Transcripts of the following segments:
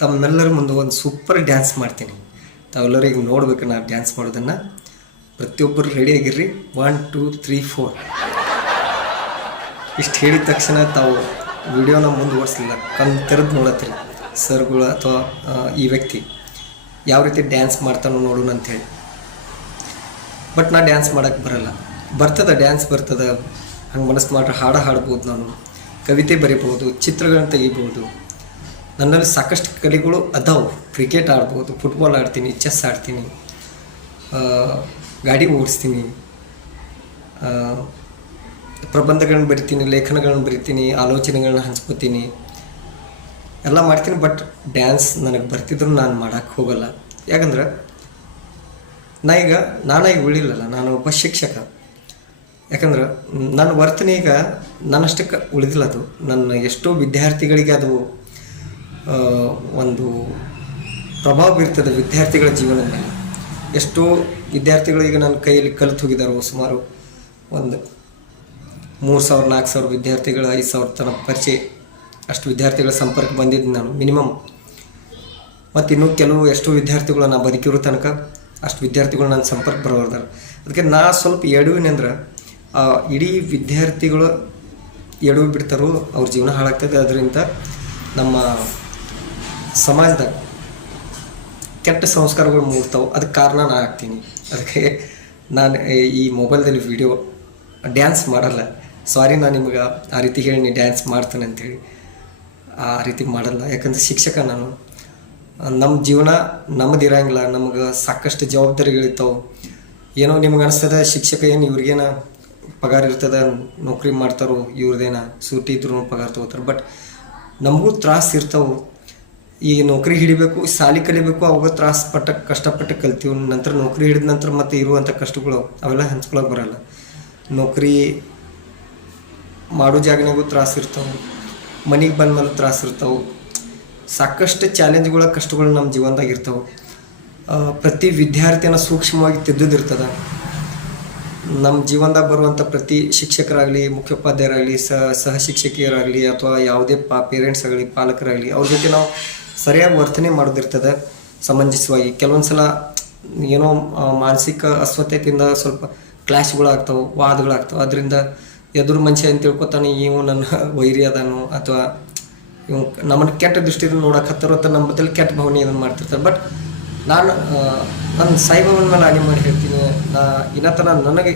ತಮ್ಮೆಲ್ಲರ ಮುಂದೆ ಒಂದು ಸೂಪರ್ ಡ್ಯಾನ್ಸ್ ಮಾಡ್ತೀನಿ. ತಾವೆಲ್ಲರೂ ಈಗ ನೋಡ್ಬೇಕು ನಾನು ಡ್ಯಾನ್ಸ್ ಮಾಡೋದನ್ನು. ಪ್ರತಿಯೊಬ್ಬರು ರೆಡಿ ಆಗಿರ್ರಿ. ಒನ್ ಟೂ ತ್ರೀ ಫೋರ್ ಇಷ್ಟು ಹೇಳಿದ ತಕ್ಷಣ ತಾವು ವಿಡಿಯೋನ ಮುಂದುವರ್ಸಲಿಲ್ಲ. ಕಣ್ಣು ತೆರೆದು ನೋಡತ್ತೀರಿ. ಸರ್ಗಳು ಅಥವಾ ಈ ವ್ಯಕ್ತಿ ಯಾವ ರೀತಿ ಡ್ಯಾನ್ಸ್ ಮಾಡ್ತಾನೋ ನೋಡೋಣ ಅಂಥೇಳಿ ಬಟ್ ನಾ ಡ್ಯಾನ್ಸ್ ಮಾಡೋಕ್ಕೆ ಬರಲ್ಲ. ಬರ್ತದ, ಡ್ಯಾನ್ಸ್ ಬರ್ತದ. ಹಂಗೆ ಮನಸ್ಸು ಮಾಡ್ರೆ ಹಾಡು ಹಾಡ್ಬೋದು ನಾನು. ಕವಿತೆ ಬರಿಬೋದು, ಚಿತ್ರಗಳನ್ನ ತೆಗಿಬೋದು. ನನ್ನಲ್ಲಿ ಸಾಕಷ್ಟು ಕಲೆಗಳು ಅದಾವು. ಕ್ರಿಕೆಟ್ ಆಡ್ಬೋದು ಫುಟ್ಬಾಲ್ ಆಡ್ತೀನಿ ಚೆಸ್ ಆಡ್ತೀನಿ ಗಾಡಿ ಓಡಿಸ್ತೀನಿ ಪ್ರಬಂಧಗಳನ್ನ ಬರಿತೀನಿ, ಲೇಖನಗಳನ್ನ ಬರಿತೀನಿ, ಆಲೋಚನೆಗಳನ್ನ ಹಂಚ್ಕೋತೀನಿ, ಎಲ್ಲ ಮಾಡ್ತೀನಿ. ಬಟ್ ಡ್ಯಾನ್ಸ್ ನನಗೆ ಬರ್ತಿದ್ರು ನಾನು ಮಾಡೋಕ್ಕೆ ಹೋಗಲ್ಲ. ಯಾಕಂದ್ರೆ ನಾ ಈಗ ನಾನಾಗಿ ಉಳಿಲಲ್ಲ ನಾನು ಒಬ್ಬ ಶಿಕ್ಷಕ. ಯಾಕಂದ್ರೆ ನನ್ನ ವರ್ತನೆ ಈಗ ನನ್ನಷ್ಟಕ್ಕೆ ಉಳಿದಿಲ್ಲ ಅದು. ನನ್ನ ಎಷ್ಟೋ ವಿದ್ಯಾರ್ಥಿಗಳಿಗೆ ಅದು ಒಂದು ಪ್ರಭಾವ ಬೀರ್ತದೆ ವಿದ್ಯಾರ್ಥಿಗಳ ಜೀವನದ ಮೇಲೆ. ಎಷ್ಟೋ ಈಗ ನನ್ನ ಕೈಯಲ್ಲಿ ಕಲಿತು ಹೋಗಿದ್ದಾರೆ ಸುಮಾರು ಒಂದು ಮೂರು ಸಾವಿರ, ನಾಲ್ಕು ಸಾವಿರ ವಿದ್ಯಾರ್ಥಿಗಳ, ಐದು ಸಾವಿರ ತನಕ ಪರಿಚಯ, ಅಷ್ಟು ವಿದ್ಯಾರ್ಥಿಗಳ ಸಂಪರ್ಕ ಬಂದಿದ್ದು ನಾನು, ಮಿನಿಮಮ್. ಮತ್ತು ಇನ್ನೂ ಕೆಲವು ಎಷ್ಟೋ ವಿದ್ಯಾರ್ಥಿಗಳು ನಾನು ಬದುಕಿರೋ ತನಕ ಅಷ್ಟು ವಿದ್ಯಾರ್ಥಿಗಳು ನನ್ನ ಸಂಪರ್ಕ ಬರೋರ್ದಾರ ಅದಕ್ಕೆ ನಾ ಸ್ವಲ್ಪ ಎಡುವಿನಂದ್ರೆ ಇಡೀ ವಿದ್ಯಾರ್ಥಿಗಳು ಎಡವು ಬಿಡ್ತಾರೋ ಅವ್ರ ಜೀವನ ಹಾಳಾಗ್ತದೆ. ಅದರಿಂದ ನಮ್ಮ ಸಮಾಜದಾಗ ಕೆಟ್ಟ ಸಂಸ್ಕಾರಗಳು ಮೂಡ್ತಾವೆ. ಅದಕ್ಕೆ ಕಾರಣ ನಾ ಆಗ್ತೀನಿ. ಅದಕ್ಕೆ ನಾನು ಈ ಮೊಬೈಲ್ದಲ್ಲಿ ವಿಡಿಯೋ ಡ್ಯಾನ್ಸ್ ಮಾಡಲ್ಲ. ಸಾರಿ ನಾನು ನಿಮ್ಗೆ ಆ ರೀತಿ ಹೇಳಿ ನೀ ಡ್ಯಾನ್ಸ್ ಮಾಡ್ತೇನೆ ಅಂತೇಳಿ. ಆ ರೀತಿ ಮಾಡಲ್ಲ. ಯಾಕಂದ್ರೆ ಶಿಕ್ಷಕ ನಾನು. ನಮ್ಮ ಜೀವನ ನಮ್ಮದು ನಮ್ಗೆ ನಮಗೆ ಸಾಕಷ್ಟು ಜವಾಬ್ದಾರಿಗಳಿರ್ತಾವೆ ಏನೋ ನಿಮ್ಗೆ ಅನಿಸ್ತದೆ, ಶಿಕ್ಷಕ ಏನು ಇವ್ರಿಗೇನ ಪಗಾರ ಇರ್ತದೆ, ನೌಕರಿ ಮಾಡ್ತಾರೋ ಇವ್ರದ್ದೇನ ಸೂಟಿ ಇದ್ರು ಪಗಾರ ತೊಗೋತಾರೆ. ಬಟ್ ನಮಗೂ ತ್ರಾಸ ಇರ್ತಾವೆ. ಈ ನೌಕರಿ ಹಿಡಿಬೇಕು ಸಾಲಿ ಕಲಿಬೇಕು, ಅವಾಗ ತ್ರಾಸ ಪಟ್ಟ, ಕಷ್ಟಪಟ್ಟು ಕಲ್ತೀವಿ. ನಂತರ ನೌಕರಿ ಹಿಡಿದ ನಂತರ ಮತ್ತೆ ಇರುವಂಥ ಕಷ್ಟಗಳು ಅವೆಲ್ಲ ಹಂಚ್ಕೊಳಕ್ಕೆ ಬರಲ್ಲ. ನೌಕರಿ ಮಾಡೋ ಜಾಗನಾಗೂ ತ್ರಾಸ ಇರ್ತಾವೆ. ಮನೆಗೆ ಬಂದ ಮೇಲೆ ತ್ರಾಸ ಇರ್ತಾವೆ. ಸಾಕಷ್ಟು ಚಾಲೆಂಜ್ಗಳ, ಕಷ್ಟಗಳು ನಮ್ಮ ಜೀವನದಾಗ ಇರ್ತಾವೆ. ಪ್ರತಿ ವಿದ್ಯಾರ್ಥಿನ ಸೂಕ್ಷ್ಮವಾಗಿ ತಿದ್ದುದಿರ್ತದೆ ನಮ್ಮ ಜೀವನದಾಗ ಬರುವಂಥ ಪ್ರತಿ ಶಿಕ್ಷಕರಾಗಲಿ, ಮುಖ್ಯೋಪಾಧ್ಯಾಯರಾಗಲಿ ಸಹ ಸಹ ಶಿಕ್ಷಕಿಯರಾಗಲಿ ಅಥವಾ ಯಾವುದೇ ಪಾ ಪೇರೆಂಟ್ಸ್ ಆಗಲಿ, ಪಾಲಕರಾಗಲಿ, ಅವ್ರ ಜೊತೆ ನಾವು ಸರಿಯಾಗಿ ವರ್ತನೆ ಮಾಡೋದಿರ್ತದೆ ಸಮಂಜಸವಾಗಿ ಕೆಲವೊಂದು ಸಲ ಏನೋ ಮಾನಸಿಕ ಅಸ್ವಸ್ಥತೆಯಿಂದ ಸ್ವಲ್ಪ ಕ್ಲಾಶ್ಗಳಾಗ್ತಾವೆ, ವಾದಗಳಾಗ್ತಾವೆ. ಅದರಿಂದ ಎದುರು ಮನುಷ್ಯ ಅಂತ ತಿಳ್ಕೊತಾನೆ ಇವು ನನ್ನ ವೈರಿ ಅದಾನು, ಅಥವಾ ಇವ್ ನಮ್ಮನ್ನು ಕೆಟ್ಟ ದೃಷ್ಟಿಯಿಂದ ನೋಡಕ್ಕೆ ಹತ್ತಾರೋ ಅಥವಾ ನಮ್ಮ ಬದಲು ಕೆಟ್ಟ ಭಾವನೆ ಇದನ್ನು ಮಾಡ್ತಿರ್ತಾರೆ. ಬಟ್ ನಾನು ನನ್ನ ಸಾಯಿಬಾಬನ ಮೇಲೆ ಹಾಗೆ ಮಾಡಿ ಹೇಳ್ತೀನಿ. ನಾ ಇನ್ನತನ ನನಗೆ,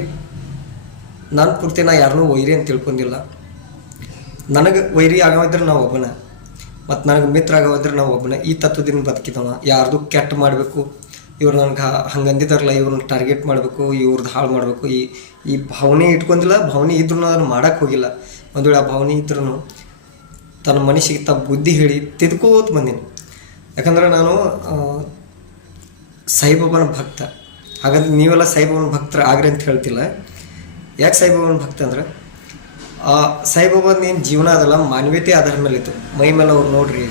ನಾನು ಪೂರ್ತಿ ನಾ ಯಾರನ್ನೂ ವೈರಿ ಅಂತ ತಿಳ್ಕೊಂಡಿಲ್ಲ. ನನಗೆ ವೈರಿ ಆಗೋದ್ರೆ ನಾವು ಒಬ್ಬನ. ಮತ್ತು ನನಗೆ ಮಿತ್ರ ಆಗೋದ್ರೆ ನಾವು ಒಬ್ಬನ ಈ ತತ್ವದಿಂದ ಬದುಕಿದವ. ಯಾರ್ದು ಕೆಟ್ಟ ಮಾಡಬೇಕು, ಇವ್ರು ನನಗೆ ಹಂಗಂದಿದಾರಲ್ಲ ಇವ್ರನ್ನ ಟಾರ್ಗೆಟ್ ಮಾಡಬೇಕು ಇವ್ರದ್ದು ಹಾಳು ಮಾಡಬೇಕು. ಈ ಈ ಭಾವನೆ ಇಟ್ಕೊಂಡಿಲ್ಲ, ಭಾವನೆ ಇದ್ರೂ ಅದನ್ನು ಮಾಡೋಕೆ ಹೋಗಿಲ್ಲ. ಒಂದು ವೇಳೆ ಆ ಭಾವನೆ ಇದ್ರೂ ತನ್ನ ಮನುಷ್ಯಗೆ ತ ಬುದ್ಧಿ ಹೇಳಿ ತಿದ್ಕೋತ ಬಂದೀನಿ. ಯಾಕಂದ್ರೆ ನಾನು ಸಾಯಿಬಾಬನ ಭಕ್ತ. ಹಾಗಂದ್ರೆ ನೀವೆಲ್ಲ ಸಾಯಿಬಾಬನ ಭಕ್ತರ ಆಗ್ರಿ ಅಂತ ಹೇಳ್ತಿಲ್ಲ. ಯಾಕೆ ಸಾಯಿಬಾಬನ ಭಕ್ತ ಅಂದ್ರೆ ಆ ಸಾಯಿಬಾಬಾನ ಏನು ಜೀವನ ಅದಲ್ಲ, ಮಾನವೀಯತೆ ಆಧಾರ ಮೇಲೆ ಇತ್ತು ಮೈ ಮೇಲೆ ಅವ್ರು ನೋಡ್ರಿ,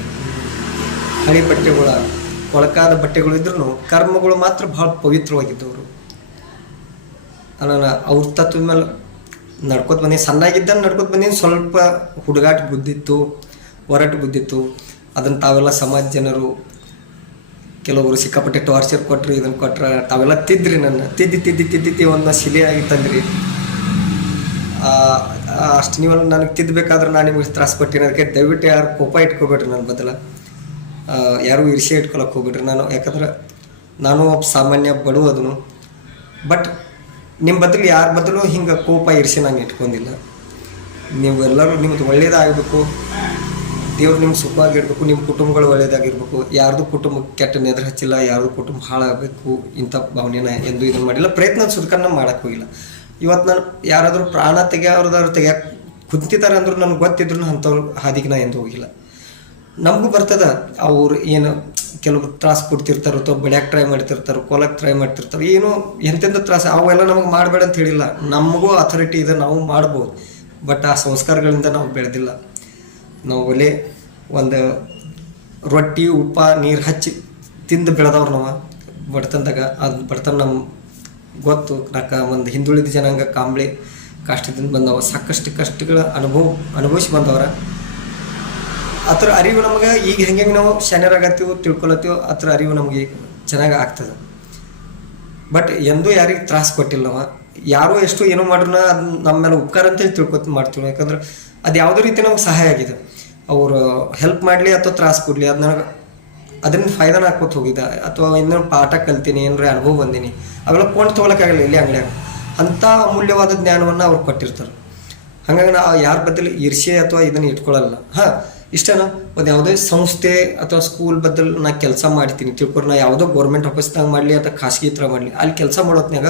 ಹಳಿ ಬಟ್ಟೆಗಳ, ಕೊಳಕಾದ ಬಟ್ಟೆಗಳು ಇದ್ರೂ ಕರ್ಮಗಳು ಮಾತ್ರ ಭಾಳ ಪವಿತ್ರವಾಗಿದ್ದವರು. ಅವರು ಅವ್ರ ತತ್ವ ಮೇಲೆ ನಡ್ಕೋತ ಬಂದೀನಿ ಸಣ್ಣಾಗಿದ್ದ ನಡ್ಕೋತ ಬಂದೀನಿ ಸ್ವಲ್ಪ ಹುಡುಗಾಟ ಬುದ್ಧಿತ್ತು ಹೊರಟು ಬುದ್ಧಿತ್ತು ಅದನ್ನು ತಾವೆಲ್ಲ ಸಮಾಜ ಜನರು, ಕೆಲವರು ಸಿಕ್ಕಾಪಟ್ಟೆ ಟಾರ್ಚರ್ ಕೊಟ್ಟರು ಇದನ್ನು ಕೊಟ್ರೆ, ತಾವೆಲ್ಲ ತಿದ್ರಿ ನನ್ನ. ತಿದ್ದಿ ತಿದ್ದಿ ತಿದ್ದಿ ಒಂದು ಶಿಲೆಯಾಗಿ ತಂದ್ರಿ. ಅಷ್ಟು ನೀವು ನನಗೆ ತಿದ್ದಬೇಕಾದ್ರೆ ನಾನು ನಿಮಗೆ ತ್ರಾಸ ಕೊಟ್ಟಿನಿ. ಅದಕ್ಕೆ ದಯವಿಟ್ಟು ಯಾರು ಕೋಪ ಇಟ್ಕೋಬೇಡ್ರಿ ನನ್ನ ಬದಲ. ಯಾರೂ ಇರಿಸೆ ಇಟ್ಕೊಳಕ್ಕೆ ಹೋಗ್ಬಿಟ್ರಿ ನಾನು. ಯಾಕಂದ್ರೆ ನಾನು ಒಬ್ಬ ಸಾಮಾನ್ಯ ಬಡವದನು ಬಟ್ ನಿಮ್ಮ ಬದಲು ಯಾರ ಬದಲು ಹಿಂಗೆ ಕೋಪ ಇರಿಸಿ ನಾನು ಇಟ್ಕೊಂಡಿಲ್ಲ. ನೀವು ಎಲ್ಲರೂ ನಿಮ್ದು ಒಳ್ಳೇದಾಗಬೇಕು. ದೇವ್ರು ನಿಮ್ಗೆ ಸುಖವಾಗಿರ್ಬೇಕು ನಿಮ್ಮ ಕುಟುಂಬಗಳು ಒಳ್ಳೇದಾಗಿರ್ಬೇಕು. ಯಾರ್ದು ಕುಟುಂಬಕ್ಕೆ ಕೆಟ್ಟ ನೆದ್ರ ಹಚ್ಚಿಲ್ಲ, ಯಾರ್ದು ಕುಟುಂಬ ಹಾಳಾಗಬೇಕು, ಇಂಥ ಭಾವನೆನ ಎಂದು ಇದನ್ನು ಮಾಡಿಲ್ಲ. ಪ್ರಯತ್ನ ಸುದ್ಕನ್ನ ಮಾಡೋಕ್ಕೋಗಿಲ್ಲ ಇವತ್ತು ನಾನು ಯಾರಾದರೂ ಪ್ರಾಣ ತೆಗೆಯೋರ್ದಾದ್ರು ತೆಗಿಯಕ್ಕೆ ಕುಂತಿದ್ದಾರೆ ಅಂದ್ರೆ ನನಗೆ ಗೊತ್ತಿದ್ರು ಅಂಥವ್ರು ಹಾದಿಗೆ ನಾ ಎಂದು ಹೋಗಿಲ್ಲ. ನಮಗೂ ಬರ್ತದ, ಅವ್ರು ಏನು ಕೆಲವ್ರು ತ್ರಾಸ ಕೊಡ್ತಿರ್ತಾರೆ ಅಥವಾ ಬೆಳೆಯಕ್ಕೆ ಟ್ರೈ ಮಾಡ್ತಿರ್ತಾರೆ ಕೊಲಕ್ಕೆ ಟ್ರೈ ಮಾಡ್ತಿರ್ತಾರೆ, ಏನೋ ಎಂತೆಂಥ ತ್ರಾಸ, ಅವೆಲ್ಲ ನಮಗೆ ಮಾಡಬೇಡ ಅಂತ ಹೇಳಿಲ್ಲ. ನಮಗೂ ಅಥಾರಿಟಿ ಇದೆ, ನಾವು ಮಾಡ್ಬೋದು. ಬಟ್ ಆ ಸಂಸ್ಕಾರಗಳಿಂದ ನಾವು ಬೆಳೆದಿಲ್ಲ. ನಾವು ಒಲೆ ಒಂದು ರೊಟ್ಟಿ, ಉಪ್ಪ, ನೀರು ಹಚ್ಚಿ ತಿಂದು ಬೆಳೆದವ್ರು ನಾವು. ಬಡತನದಾಗ, ಅದು ಬಡತನ ನಮ್ಮ ಗೊತ್ತು. ನಕ ಒಂದು ಹಿಂದುಳಿದ ಜನಾಂಗ ಕಾಂಬಳಿ ಕಷ್ಟದಿಂದ ಬಂದವ. ಸಾಕಷ್ಟು ಕಷ್ಟಗಳ ಅನುಭವ, ಅನುಭವಿಸಿ ಬಂದವರ. ಅದ್ರ ಅರಿವು ನಮಗೆ ಈಗ ಹೆಂಗೆ ನಾವು ಶಾನ್ಯರಾಗತ್ತೀವೋ ತಿಳ್ಕೊಳತ್ತೀವೋ ಅದ್ರ ಅರಿವು ನಮಗೆ ಚೆನ್ನಾಗಿ ಆಗ್ತದೆ. ಬಟ್ ಎಂದೂ ಯಾರಿಗೆ ತ್ರಾಸ ಕೊಟ್ಟಿಲ್ಲ ಯಾರು ಯಾರೋ ಎಷ್ಟು ಏನೋ ಮಾಡ್ರು ಅದು ನಮ್ಮ ಮೇಲೆ ಉಪಕಾರ ಅಂತೇಳಿ ತಿಳ್ಕೊತ ಮಾಡ್ತೀವಿ ಯಾಕಂದ್ರೆ ಅದು ಯಾವುದೇ ರೀತಿ ನಮ್ಗೆ ಸಹಾಯ ಆಗಿದೆ. ಅವರು ಹೆಲ್ಪ್ ಮಾಡಲಿ ಅಥವಾ ತ್ರಾಸ ಕೊಡಲಿ. ಅದು ನನಗೆ ಅದರಿಂದ ಫಾಯ್ದಾನ ಹಾಕೋತ ಹೋಗಿದ್ದ. ಅಥವಾ ಇನ್ನೊಂದು ಪಾಠ ಕಲ್ತೀನಿ, ಏನಾರ ಅನುಭವ ಬಂದೀನಿ. ಅವೆಲ್ಲ ಕೊಂಡು ತೊಗೊಳಕ್ಕಾಗಲ್ಲ ಇಲ್ಲಿ ಅಂಗಡಿಯಾಗ. ಅಂಥ ಅಮೂಲ್ಯವಾದ ಜ್ಞಾನವನ್ನು ಅವ್ರು ಕೊಟ್ಟಿರ್ತಾರೆ. ಹಾಗಾಗಿ ನಾ ಯಾರ ಬದಲು ಈರ್ಷೆ ಅಥವಾ ಇದನ್ನು ಇಟ್ಕೊಳ್ಳಲ್ಲ ಹಾಂ, ಇಷ್ಟೇನ ಒಂದು ಯಾವುದೇ ಸಂಸ್ಥೆ ಅಥವಾ ಸ್ಕೂಲ್ ಬದಲು ನಾ ಕೆಲಸ ಮಾಡ್ತೀನಿ. ತಿಳ್ಕೊಂಡು ನಾ ಯಾವುದೋ ಗೌರ್ಮೆಂಟ್ ಆಫೀಸ್ನಾಗ ಮಾಡಲಿ ಅಥವಾ ಖಾಸಗಿ ಥರ ಮಾಡಲಿ. ಅಲ್ಲಿ ಕೆಲಸ ಮಾಡೋತ್ನಾಗ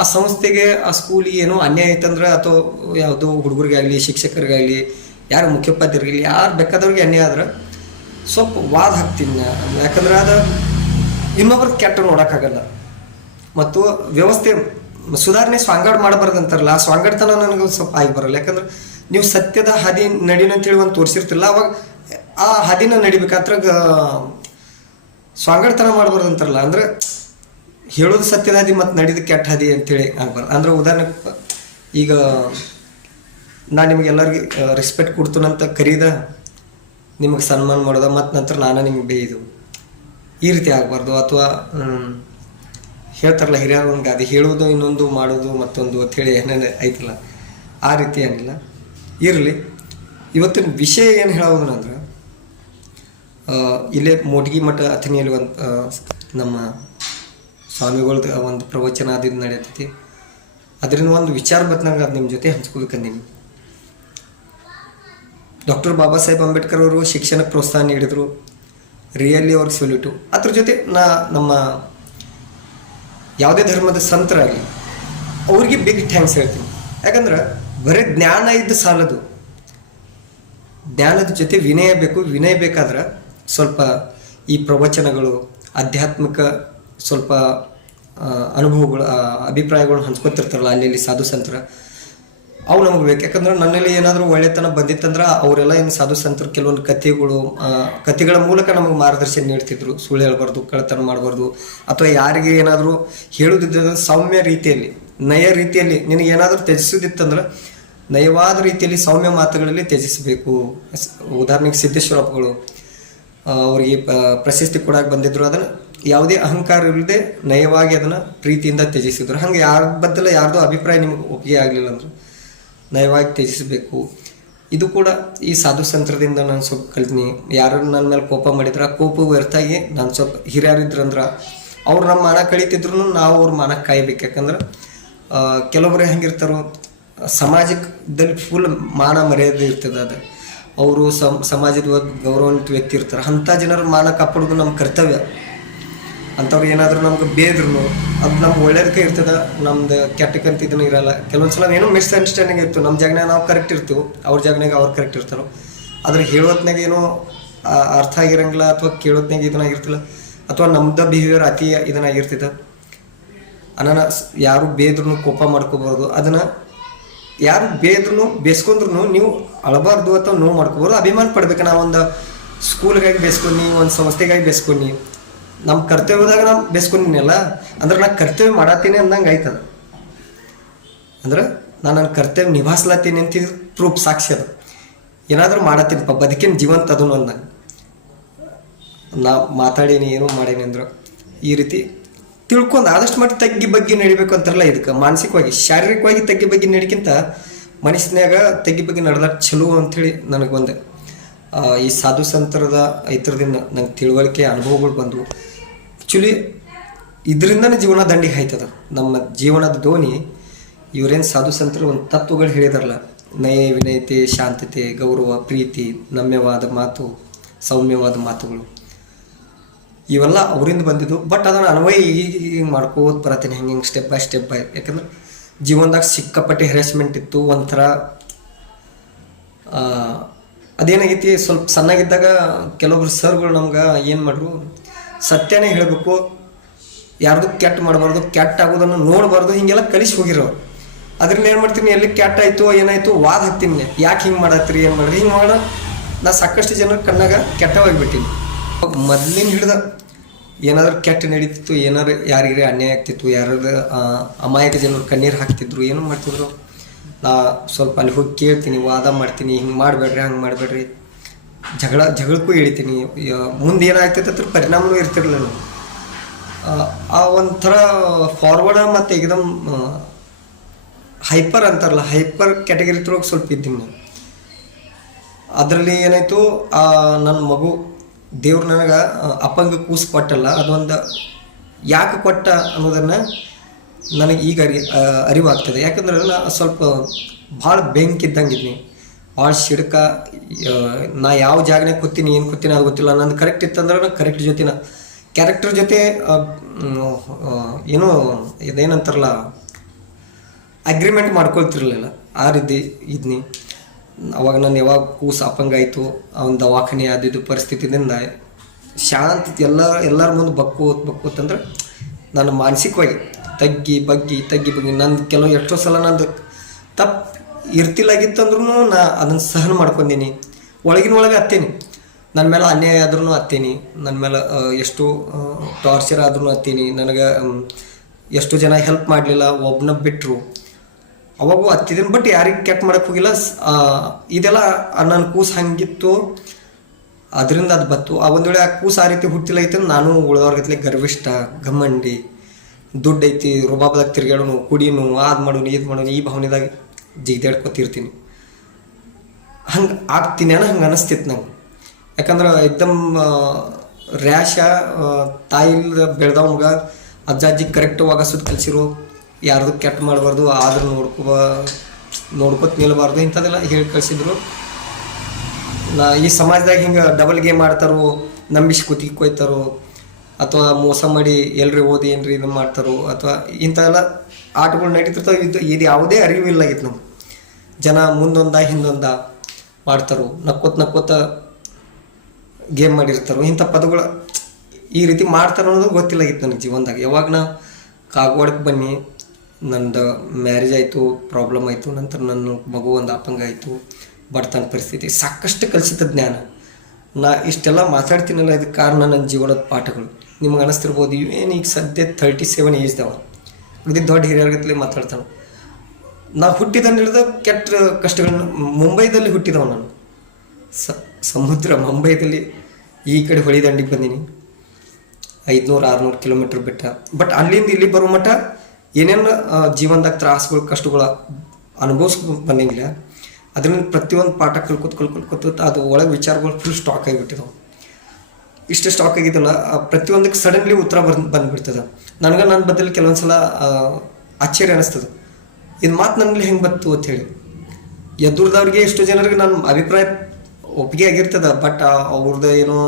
ಆ ಸಂಸ್ಥೆಗೆ, ಆ ಸ್ಕೂಲಿಗೆ ಏನೋ ಅನ್ಯಾಯ ಐತಂದ್ರೆ ಅಥವಾ ಯಾವುದೋ ಹುಡುಗರಿಗಾಗಲಿ, ಶಿಕ್ಷಕರಿಗಾಗಲಿ, ಯಾರು ಮುಖ್ಯೋಪಾಧ್ಯಾಯರಿಗಾಗಲಿ, ಯಾರು ಬೇಕಾದವ್ರಿಗೆ ಅನ್ಯಾಯ ಆದ್ರೆ ಸ್ವಲ್ಪ ವಾದ ಹಾಕ್ತೀನಿ. ಯಾಕಂದ್ರೆ ಅದು ಇನ್ನೊಬ್ರದ್ದು ಕೆಟ್ಟ ನೋಡೋಕ್ಕಾಗಲ್ಲ ಮತ್ತು ವ್ಯವಸ್ಥೆ ಸುಧಾರಣೆ ಸ್ವಾಂಗಾಡ್ ಮಾಡಬಾರ್ದು ಅಂತಾರಲ್ಲ, ಆ ಸ್ವಾಂಗಾಡ್ತನ ನನಗೆ ಸ್ವಲ್ಪ ಆಗಿ ಬರಲ್ಲ. ಯಾಕಂದ್ರೆ ನೀವು ಸತ್ಯದ ಹಾದಿ ನಡಿನ ಅಂತೇಳಿ ಒಂದು ತೋರಿಸಿರ್ತಿಲ್ಲ ಅವಾಗ ಆ ಹಾದಿನ ನಡಿಬೇಕಾದ್ರಾಗ ಸ್ವಾಂಗಾಡ್ತನ ಮಾಡಬಾರ್ದು ಅಂತಾರಲ್ಲ. ಅಂದ್ರೆ ಹೇಳೋದು ಸತ್ಯದ ಹಾದಿ ಮತ್ತು ನಡಿದ ಕೆಟ್ಟ ಹಾದಿ ಅಂತೇಳಿ ಆಗ್ಬಾರ್ದು. ಅಂದ್ರೆ ಉದಾಹರಣೆ ಈಗ ನಾ ನಿಮ್ಗೆಲ್ಲರಿಗೆ ರೆಸ್ಪೆಕ್ಟ್ ಕೊಡ್ತೀನಂತ ಕರೀದ ನಿಮಗೆ ಸನ್ಮಾನ ಮಾಡೋದ ಮತ್ತು ನಂತರ ನಾನು ನಿಮ್ಗೆ ಬೇಯ್ದು. ಈ ರೀತಿ ಆಗಬಾರ್ದು ಅಥವಾ ಹೇಳ್ತಾರಲ್ಲ ಹಿರಿಯರು ಒಂದು ಗಾದೆ ಹೇಳೋದು ಇನ್ನೊಂದು ಮಾಡೋದು ಮತ್ತೊಂದು ಅಂಥೇಳಿ ಏನೇನು ಐತಲ್ಲ ಆ ರೀತಿ ಏನಿಲ್ಲ. ಇರಲಿ. ಇವತ್ತಿನ ವಿಷಯ ಏನು ಹೇಳೋದು ಅಂದ್ರೆ ಆ, ಇಲ್ಲೇ ಮೋಟ್ಗಿ ಮಠ ಅಥಣಿಯಲ್ಲಿ ಒಂದು ನಮ್ಮ ಸ್ವಾಮಿಗಳ್ದು ಒಂದು ಪ್ರವಚನ ಅದಿದ್ದು ನಡೆಯತೈತಿ. ಅದರಿಂದ ಒಂದು ವಿಚಾರ ಬಂದಾಗ ಅದು ನಿಮ್ಮ ಜೊತೆ ಹಂಚ್ಕೋಬೇಕಂದೀನಿ ಡಾಕ್ಟರ್ ಬಾಬಾ ಸಾಹೇಬ್ ಅಂಬೇಡ್ಕರ್ ಅವರು ಶಿಕ್ಷಣಕ್ಕೆ ಪ್ರೋತ್ಸಾಹ ನೀಡಿದರು. ರಿಯಲಿ ಅವ್ರಿಗೆ ಸೊಲ್ಯೂಟು ಅದ್ರ ಜೊತೆ ನಾ ನಮ್ಮ ಯಾವುದೇ ಧರ್ಮದ ಸಂತರಾಗಲಿ ಅವ್ರಿಗೆ ಬಿಗ್ ಥ್ಯಾಂಕ್ಸ್ ಹೇಳ್ತೀನಿ. ಯಾಕಂದ್ರೆ ಬರೀ ಜ್ಞಾನ ಇದ್ದು ಸಾಲದು. ಜ್ಞಾನದ ಜೊತೆ ವಿನಯ ಬೇಕು. ವಿನಯ ಬೇಕಾದ್ರೆ ಸ್ವಲ್ಪ ಈ ಪ್ರವಚನಗಳು, ಆಧ್ಯಾತ್ಮಿಕ ಸ್ವಲ್ಪ ಅನುಭವಗಳು ಅಭಿಪ್ರಾಯಗಳು ಹಂಚ್ಕೊತಿರ್ತಾರಲ್ಲ ಅಲ್ಲಿ ಸಾಧು ಸಂತರ. ಅವು ನಮ್ಗೆ ಬೇಕು. ಯಾಕಂದ್ರೆ ನನ್ನಲ್ಲಿ ಏನಾದರೂ ಒಳ್ಳೆತನ ಬಂದಿತ್ತಂದ್ರೆ ಅವರೆಲ್ಲ ಏನು ಸಾಧು ಸಂತರು ಕೆಲವೊಂದು ಕಥೆಗಳು ಕಥೆಗಳ ಮೂಲಕ ನಮಗೆ ಮಾರ್ಗದರ್ಶನ ನೀಡ್ತಿದ್ರು. ಸುಳ್ಳು ಹೇಳ್ಬಾರ್ದು, ಕಳ್ಳತನ ಮಾಡಬಾರ್ದು. ಅಥವಾ ಯಾರಿಗೆ ಏನಾದರೂ ಹೇಳುದಿದ್ದ ಸೌಮ್ಯ ರೀತಿಯಲ್ಲಿ, ನಯ ರೀತಿಯಲ್ಲಿ ನಿನಗೆ ಏನಾದರೂ ತ್ಯಜಿಸೋದಿತ್ತಂದ್ರೆ ನಯವಾದ ರೀತಿಯಲ್ಲಿ ಸೌಮ್ಯ ಮಾತುಗಳಲ್ಲಿ ತ್ಯಜಿಸಬೇಕು. ಉದಾಹರಣೆಗೆ ಸಿದ್ದೇಶ್ವರಪ್ಪಗಳು ಅವರಿಗೆ ಪ್ರಶಸ್ತಿ ಕೊಡಕ್ಕೆ ಬಂದಿದ್ರು. ಅದನ್ನು ಯಾವುದೇ ಅಹಂಕಾರ ಇಲ್ಲದೆ ನಯವಾಗಿ ಅದನ್ನು ಪ್ರೀತಿಯಿಂದ ತ್ಯಜಿಸಿದ್ರು. ಹಂಗೆ ಯಾರ ಬದ್ದಲ್ಲ ಯಾರ್ದೋ ಅಭಿಪ್ರಾಯ ನಿಮಗೆ ಒಪ್ಪಿಗೆ ಆಗಲಿಲ್ಲ ಅಂದ್ರೆ ನಯವಾಗಿ ತ್ಯಜಿಸಬೇಕು. ಇದು ಕೂಡ ಈ ಸಾಧು ಸಂತ್ರದಿಂದ ನಾನು ಸ್ವಲ್ಪ ಕಲ್ತೀನಿ. ಯಾರು ನನ್ನ ಮೇಲೆ ಕೋಪ ಮಾಡಿದ್ರೆ ಆ ಕೋಪ ವ್ಯರ್ಥಾಗಿ ನಾನು ಸ್ವಲ್ಪ ಹಿರಿಯರಿದ್ರಂದ್ರೆ ಅವ್ರು ನಮ್ಮ ಮಾನ ಕಳೀತಿದ್ರು ನಾವು ಅವ್ರ ಮಾನ ಕಾಯ್ಬೇಕು. ಯಾಕಂದ್ರೆ ಕೆಲವೊಬ್ರು ಹೆಂಗಿರ್ತಾರೋ, ಸಮಾಜದಲ್ಲಿ ಫುಲ್ ಮಾನ ಮರ್ಯಾದೆ ಇರ್ತದೆ ಅದು. ಅವರು ಸಮ್, ಸಮಾಜದ ಗೌರವಾನ್ವಿತ ವ್ಯಕ್ತಿ ಇರ್ತಾರೆ. ಅಂಥ ಜನರ ಮಾನ ಕಾಪಾಡೋದು ನಮ್ಮ ಕರ್ತವ್ಯ. ಅಂಥವ್ರು ಏನಾದರೂ ನಮ್ಗೆ ಬೇದ್ರು ಅದು ನಮ್ಗೆ ಒಳ್ಳೇದಕ್ಕೆ ಇರ್ತದೆ, ನಮ್ದು ಕೆಟ್ಟಕ್ಕಂತ ಇದನ್ನು ಇರಲ್ಲ. ಕೆಲವೊಂದು ಸಲ ಏನೋ ಮಿಸ್ಅಂಡರ್ಸ್ಟ್ಯಾಂಡಿಂಗ್ ಇತ್ತು ನಮ್ಮ ಜಾಗನಾಗ ನಾವು ಕರೆಕ್ಟ್ ಇರ್ತೀವಿ, ಅವ್ರ ಜಾಗನಾಗ ಅವ್ರು ಕರೆಕ್ಟ್ ಇರ್ತಾರೋ. ಆದ್ರೆ ಹೇಳೋತ್ನಾಗ ಏನೋ ಅರ್ಥ ಆಗಿರಂಗಿಲ್ಲ ಅಥವಾ ಕೇಳೋತ್ನಾಗ ಇದನ್ನಾಗಿರ್ತಿಲ್ಲ ಅಥವಾ ನಮ್ದು ಬಿಹೇವಿಯರ್ ಅತಿ ಇದನ್ನಾಗಿರ್ತೈತೆ ಅನ್ನ ಯಾರು ಬೇದ್ರೂ ಕೋಪ ಮಾಡ್ಕೋಬಾರ್ದು ಅದನ್ನ ಯಾರು ಬೇದ್ರೂ ಬೇಸ್ಕೊಂಡ್ರು ನೀವು ಅಳಬಾರ್ದು ಅಥವಾ ನೋವು ಮಾಡ್ಕೋಬಾರ್ದು ಅಭಿಮಾನ ಪಡ್ಬೇಕು, ನಾವೊಂದು ಸ್ಕೂಲ್ಗಾಗಿ ಬೇಸ್ಕೊಂಡು ಒಂದು ಸಂಸ್ಥೆಗಾಗಿ ಬೇಸ್ಕೊಂಡು ನಮ್ಮ ಕರ್ತವ್ಯದಾಗ ನಾವು ಬೇಸ್ಕೊಂಡಿನಲ್ಲ ಅಂದ್ರೆ ನಾ ಕರ್ತವ್ಯ ಮಾಡತ್ತೀನಿ ಅಂದಂಗೆ ಆಯ್ತದ. ಅಂದ್ರೆ ನಾನು ನನ್ನ ಕರ್ತವ್ಯ ನಿಭಾಯಿಸ್ಲತ್ತೀನಿ ಅಂತಿದ್ದು ಪ್ರೂಫ್ ಸಾಕ್ಷಿ ಅದು. ಏನಾದರೂ ಮಾಡತ್ತೀನಪ್ಪ ಬದುಕಿನ ಜೀವಂತ ಅದು ಅಂದಂಗೆ. ನಾ ಮಾತಾಡೀನಿ, ಏನೋ ಮಾಡೀನಿ ಅಂದ್ರೆ. ಈ ರೀತಿ ತಿಳ್ಕೊಂಡು ಆದಷ್ಟು ಮಟ್ಟ ತಗ್ಗಿ ಬಗ್ಗೆ ನಡಿಬೇಕು ಅಂತಾರಲ್ಲ ಇದಕ್ಕೆ. ಮಾನಸಿಕವಾಗಿ, ಶಾರೀರಿಕವಾಗಿ ತಗ್ಗಿ ಬಗ್ಗೆ ನಡಿಕಿಂತ ಮನಸ್ಸಿನಾಗ ತಗ್ಗಿ ಬಗ್ಗೆ ನಡೆದಾಗ ಚಲೋ ಅಂಥೇಳಿ ನನಗೆ ಒಂದು ಈ ಸಾಧು ಸಂತರದ ಇತರದಿಂದ ನಂಗೆ ತಿಳುವಳಿಕೆ, ಅನುಭವಗಳು ಬಂದವು. ಆ್ಯಕ್ಚುಲಿ ಇದರಿಂದನೇ ಜೀವನ ದಂಡಿಗೆ ಹಾಯ್ತದ. ನಮ್ಮ ಜೀವನದ ದೋಣಿ ಇವರೇನು ಸಾಧು ಸಂತರು ಒಂದು ತತ್ವಗಳು ಹೇಳಿದಾರಲ್ಲ. ನಯ ವಿನಯತೆ, ಶಾಂತತೆ, ಗೌರವ, ಪ್ರೀತಿ, ನಮ್ಯವಾದ ಮಾತು, ಸೌಮ್ಯವಾದ ಮಾತುಗಳು. ಇವೆಲ್ಲ ಅವರಿಂದ ಬಂದಿದ್ದು. ಬಟ್ ಅದನ್ನು ಅನ್ವಯ ಈಗ ಈಗ ಮಾಡ್ಕೋತ ಬರತ್ತೀನಿ ಹೆಂಗೆ ಹಿಂಗೆ ಸ್ಟೆಪ್ ಬೈ ಸ್ಟೆಪ್ ಬೈ ಯಾಕಂದ್ರೆ ಜೀವನದಾಗ ಸಿಕ್ಕಾಪಟ್ಟೆ ಹೆರಾಸ್ಮೆಂಟ್ ಇತ್ತು. ಒಂಥರ ಅದೇನಾಗೈತಿ? ಸ್ವಲ್ಪ ಸಣ್ಣಗಿದ್ದಾಗ ಕೆಲವೊಬ್ರು ಸರ್ಗಳು ನಮ್ಗೆ ಏನು ಮಾಡ್ರು? ಸತ್ಯನೇ ಹೇಳಬೇಕು. ಯಾರ್ದು ಕೆಟ್ಟ ಮಾಡಬಾರ್ದು, ಕೆಟ್ಟ ಆಗೋದನ್ನು ನೋಡಬಾರ್ದು, ಹಿಂಗೆಲ್ಲ ಕಲಿಸಿ ಹೋಗಿರೋ. ಅದ್ರಲ್ಲಿ ಏನು ಮಾಡ್ತೀನಿ, ಎಲ್ಲಿ ಕೆಟ್ಟ ಆಯ್ತು, ಏನಾಯ್ತು, ವಾದ ಹಾಕ್ತೀನಿ ಯಾಕೆ ಹಿಂಗೆ ಮಾಡತ್ತೀರಿ ಏನು ಮಾಡ್ರಿ? ಹಿಂಗೆ ಮಾಡೋ. ನಾ ಸಾಕಷ್ಟು ಜನರ ಕಣ್ಣಾಗ ಕೆಟ್ಟವಾಗಿಬಿಟ್ಟಿನಿ ಮೊದ್ಲಿನ ಹಿಡ್ದ ಏನಾದ್ರು ಕೆಟ್ಟ ನಡೀತಿತ್ತು ಏನಾರು ಯಾರಿಗೆ ಅನ್ಯಾಯ ಆಗ್ತಿತ್ತು, ಯಾರಾದ್ರು ಅಮಾಯಕ ಜನರು ಕಣ್ಣೀರು ಹಾಕ್ತಿದ್ರು, ಏನು ಮಾಡ್ತಿದ್ರು? ನಾ ಸ್ವಲ್ಪ ಅಲ್ಲಿ ಹೋಗಿ ಕೇಳ್ತೀನಿ, ವಾದ ಮಾಡ್ತೀನಿ, ಹಿಂಗೆ ಮಾಡಬೇಡ್ರಿ, ಹಂಗೆ ಮಾಡಬೇಡ್ರಿ. ಜಗಳ ಜಗಳಕ್ಕೂ ಇಳಿತೀನಿ ಮುಂದೆ ಏನಾಗ್ತೈತೆ ಅದ್ರ ಪರಿಣಾಮನೂ ಇರ್ತಿರಲಿಲ್ಲ ನಾನು ಆ, ಒಂಥರ ಫಾರ್ವರ್ಡ್ ಮತ್ತು ಏಕದಮ್ ಹೈಪರ್ ಅಂತಾರಲ್ಲ ಹೈಪರ್ ಕ್ಯಾಟಗರಿ ತೊಳಗೆ ಸ್ವಲ್ಪ ಇದ್ದೀನಿ ನಾನು. ಅದರಲ್ಲಿ ಏನಾಯಿತು ನನ್ನ ಮಗು ದೇವ್ರು ನನಗೆ ಅಪ್ಪಂಗೆ ಕೂಸು ಕೊಟ್ಟಲ್ಲ ಅದೊಂದು ಯಾಕೆ ಕೊಟ್ಟ ಅನ್ನೋದನ್ನು ನನಗೆ ಈಗ ಅರಿ ಅರಿವಾಗ್ತದೆ. ಯಾಕಂದ್ರೆ ನಾ ಸ್ವಲ್ಪ ಭಾಳ ಬೆಂಕಿದ್ದಂಗೆ ಇದ್ದೀನಿ. ಭಾಳ ಸಿಡ್ಕ ನಾ ಯಾವ ಜಾಗನೇ ಕೂತೀನಿ, ಏನು ಕೂತೀನಿ ಅದು ಗೊತ್ತಿಲ್ಲ. ನಂದು ಕರೆಕ್ಟ್ ಇತ್ತಂದ್ರೆ ಕರೆಕ್ಟ್ ಜೊತೆನ. ಕ್ಯಾರೆಕ್ಟರ್ ಜೊತೆ ಏನು ಇದೇನಂತಾರಲ್ಲ ಅಗ್ರಿಮೆಂಟ್ ಮಾಡ್ಕೊಳ್ತಿರ್ಲಿಲ್ಲ. ಆ ರೀತಿ ಇದ್ನಿ. ಅವಾಗ ನಾನು ಯಾವಾಗ ಕೂಸು ಅಪಂಗಾಯಿತು ಅವನ ದವಾಖಾನೆ ಅದು ಇದು ಪರಿಸ್ಥಿತಿಯಿಂದ ಶಾಂತಿ, ಎಲ್ಲ, ಎಲ್ಲರ ಮುಂದೆ ಬಕ್ಕು ಅಂತಂದ್ರೆ ನಾನು ಮಾನಸಿಕವಾಗಿ ತಗ್ಗಿ, ಬಗ್ಗಿ ತಗ್ಗಿ, ಬಗ್ಗಿ. ನಂದು ಕೆಲವು ಎಷ್ಟೋ ಸಲ ನಂದು ತಪ್ಪು ಇರ್ತಿಲ್ಲಾಗಿತ್ತಂದ್ರೂ ನಾ ಅದನ್ನು ಸಹನ ಮಾಡ್ಕೊಂಡೀನಿ. ಒಳಗಿನ ಒಳಗೆ ಹತ್ತೇನಿ ನನ್ನ ಮೇಲೆ ಅನ್ಯಾಯ ಆದ್ರೂ ಹತ್ತೀನಿ ನನ್ನ ಮೇಲೆ ಎಷ್ಟು ಟಾರ್ಚರ್ ಆದ್ರೂ ಹತ್ತೀನಿ ನನಗೆ ಎಷ್ಟು ಜನ ಹೆಲ್ಪ್ ಮಾಡಲಿಲ್ಲ ಒಬ್ಬನ ಬಿಟ್ಟರು ಅವಾಗೂ ಹತ್ತಿದ್ದೀನಿ ಬಟ್ ಯಾರಿಗೆ ಕೆಟ್ಟ ಮಾಡಕ್ಕೆ ಹೋಗಿಲ್ಲ. ಇದೆಲ್ಲ ನನ್ನ ಕೂಸು ಹಂಗಿತ್ತು. ಅದರಿಂದ ಅದು ಬತ್ತು ಆ ಒಂದು ವೇಳೆ ಆ ಕೂಸು ಆ ರೀತಿ ಹುಟ್ಟಿಲ್ಲ ಐತೆ ನಾನು ಉಳ್ದವ್ರಿಗತ್ಲೆ ಗರ್ವಿಷ್ಟ ಗಮ್ಮಂಡಿ ದುಡ್ಡು ಐತಿ ರುಬಾಬ್ದಾಗ ತಿರ್ಗಾಡೋನು ಕುಡಿನು ಅದು ಮಾಡೋನು ಇದು ಮಾಡೋನು, ಈ ಭಾವನೆದಾಗ ಜಿಗ್ದಾಡ್ಕೊತಿರ್ತೀನಿ. ಹಂಗೆ ಆಗ್ತೀನಿ ಅನ್ನೋ ಹಂಗೆ ಅನಿಸ್ತಿತ್ತು ನಂಗೆ. ಯಾಕಂದ್ರೆ ಎಕ್ದಮ್ ರ್ಯಾಶ ತಾಯಿಲ್ದ ಬೆಳೆದವಂಗ ಅಜ್ಜ ಅಜ್ಜಿ ಕರೆಕ್ಟ್ ಒಗಸೋದು ಕಲಿಸಿರು, ಯಾರ್ದು ಕೆಟ್ಟ ಮಾಡಬಾರ್ದು, ಆದ್ರೆ ನೋಡ್ಕೋ ನೋಡ್ಕೊತ ನಿಲ್ಬಾರ್ದು ಇಂಥದ್ದೆಲ್ಲ ಹೇಳಿ ಕಳಿಸಿದ್ರು. ನಾ ಈ ಸಮಾಜದಾಗ ಹಿಂಗೆ ಡಬಲ್ ಗೇಮ್ ಆಡ್ತಾರೋ, ನಂಬಿಸಿ ಕುತ್ತಿಗೆ ಕೊಯ್ತಾರೋ, ಅಥವಾ ಮೋಸ ಮಾಡಿ ಎಲ್ರಿ ಓದಿ ಏನ್ರಿ ಇದನ್ನ ಮಾಡ್ತಾರೋ, ಅಥವಾ ಇಂಥವೆಲ್ಲ ಆಟಗಳು ನಡೀತಿರ್ತಾವೆ, ಇದು ಇದು ಯಾವುದೇ ಅರಿವು ಇಲ್ಲಾಗಿತ್ತು ನಮ್ಗೆ. ಜನ ಮುಂದೊಂದ ಹಿಂದೊಂದ ಮಾಡ್ತಾರೋ. ನಕ್ಕೋತ್ ನಕ್ಕೋತ ಗೇಮ್ ಮಾಡಿರ್ತಾರೋ. ಇಂಥ ಪದಗಳು ಈ ರೀತಿ ಮಾಡ್ತಾರ ಅನ್ನೋದು ಗೊತ್ತಿಲ್ಲ ಗೊತ್ತಿಲ್ಲಾಗಿತ್ತು ನನಗೆ ಜೀವನದಾಗ. ಯಾವಾಗ ನಾ ಕಾಗವಾಡಕ್ಕೆ ಬನ್ನಿ, ನಂದು ಮ್ಯಾರೇಜ್ ಆಯಿತು ಪ್ರಾಬ್ಲಮ್ ಆಯಿತು, ನಂತರ ನನ್ನ ಮಗು ಒಂದು ಅಪ್ಪಂಗ ಆಯಿತು ಬಡತನ ಪರಿಸ್ಥಿತಿ. ಸಾಕಷ್ಟು ಕಲಿಸಿದ ಜ್ಞಾನ. ನಾ ಇಷ್ಟೆಲ್ಲ ಮಾತಾಡ್ತೀನಲ್ಲ ಇದಕ್ಕೆ ಕಾರಣ ನನ್ನ ಜೀವನದ ಪಾಠಗಳು. ನಿಮ್ಗೆ ಅನಿಸ್ತಿರ್ಬೋದು, ಏನು ಈಗ ಸದ್ಯ ತರ್ಟಿ ಸೆವೆನ್ ಏಜ್ದವ ಅದಕ್ಕೆ ದೊಡ್ಡ ಹಿರಿಯರ್ಗತ್ಲೆ ಮಾತಾಡ್ತಾನೆ. ನಾ ಹುಟ್ಟಿದ ಕೆಟ್ಟ ಕಷ್ಟಗಳನ್ನ ಮುಂಬೈದಲ್ಲಿ ಹುಟ್ಟಿದವ ನಾನು. ಸಮುದ್ರ ಮುಂಬೈದಲ್ಲಿ ಈ ಕಡೆ ಹೊಳಿ ದಂಡಿಗೆ ಬಂದೀನಿ. ಐದುನೂರು, ಆರುನೂರು ಕಿಲೋಮೀಟ್ರ್ ಬೆಟ್ಟ. ಬಟ್ ಅಲ್ಲಿಂದ ಇಲ್ಲಿ ಬರೋ ಮಟ್ಟ ಏನೇನು ಜೀವನದಾಗ ತ್ರಾಸಗಳು, ಕಷ್ಟಗಳು ಅನುಭವಿಸ್ಕೊ ಬಂದಂಗಿಲ್ಲ ಅದರಿಂದ ಪ್ರತಿಯೊಂದು ಪಾಠ ಕಲ್ಕೊತ್ ಕಲ್ಕೊತ್, ಕಲ್ಕೊತ ಅದು ಒಳಗೆ ವಿಚಾರಗಳು ಫುಲ್ ಸ್ಟಾಕ್ ಆಗಿಬಿಟ್ಟಿದವು. ಇಷ್ಟು ಸ್ಟಾಕ್ ಆಗಿದ್ದಲ್ಲ ಪ್ರತಿಯೊಂದಕ್ಕೆ ಸಡನ್ಲಿ ಉತ್ತರ ಬಂದು, ಬಂದ್ಬಿಡ್ತದೆ. ನನಗೆ ನನ್ನ ಬದಲು ಕೆಲವೊಂದು ಸಲ ಆಶ್ಚರ್ಯ ಅನಿಸ್ತದೆ. ಇದು ಮಾತು ನನ್ನಲ್ಲಿ ಹೆಂಗೆ ಬಂತು ಅಂತೇಳಿ ಎದುರ್ದವ್ರಿಗೆ ಎಷ್ಟು ಜನರಿಗೆ ನನ್ನ ಅಭಿಪ್ರಾಯ ಒಪ್ಪಿಗೆ ಆಗಿರ್ತದ ಬಟ್ ಅವ್ರದ್ದು ಏನೋ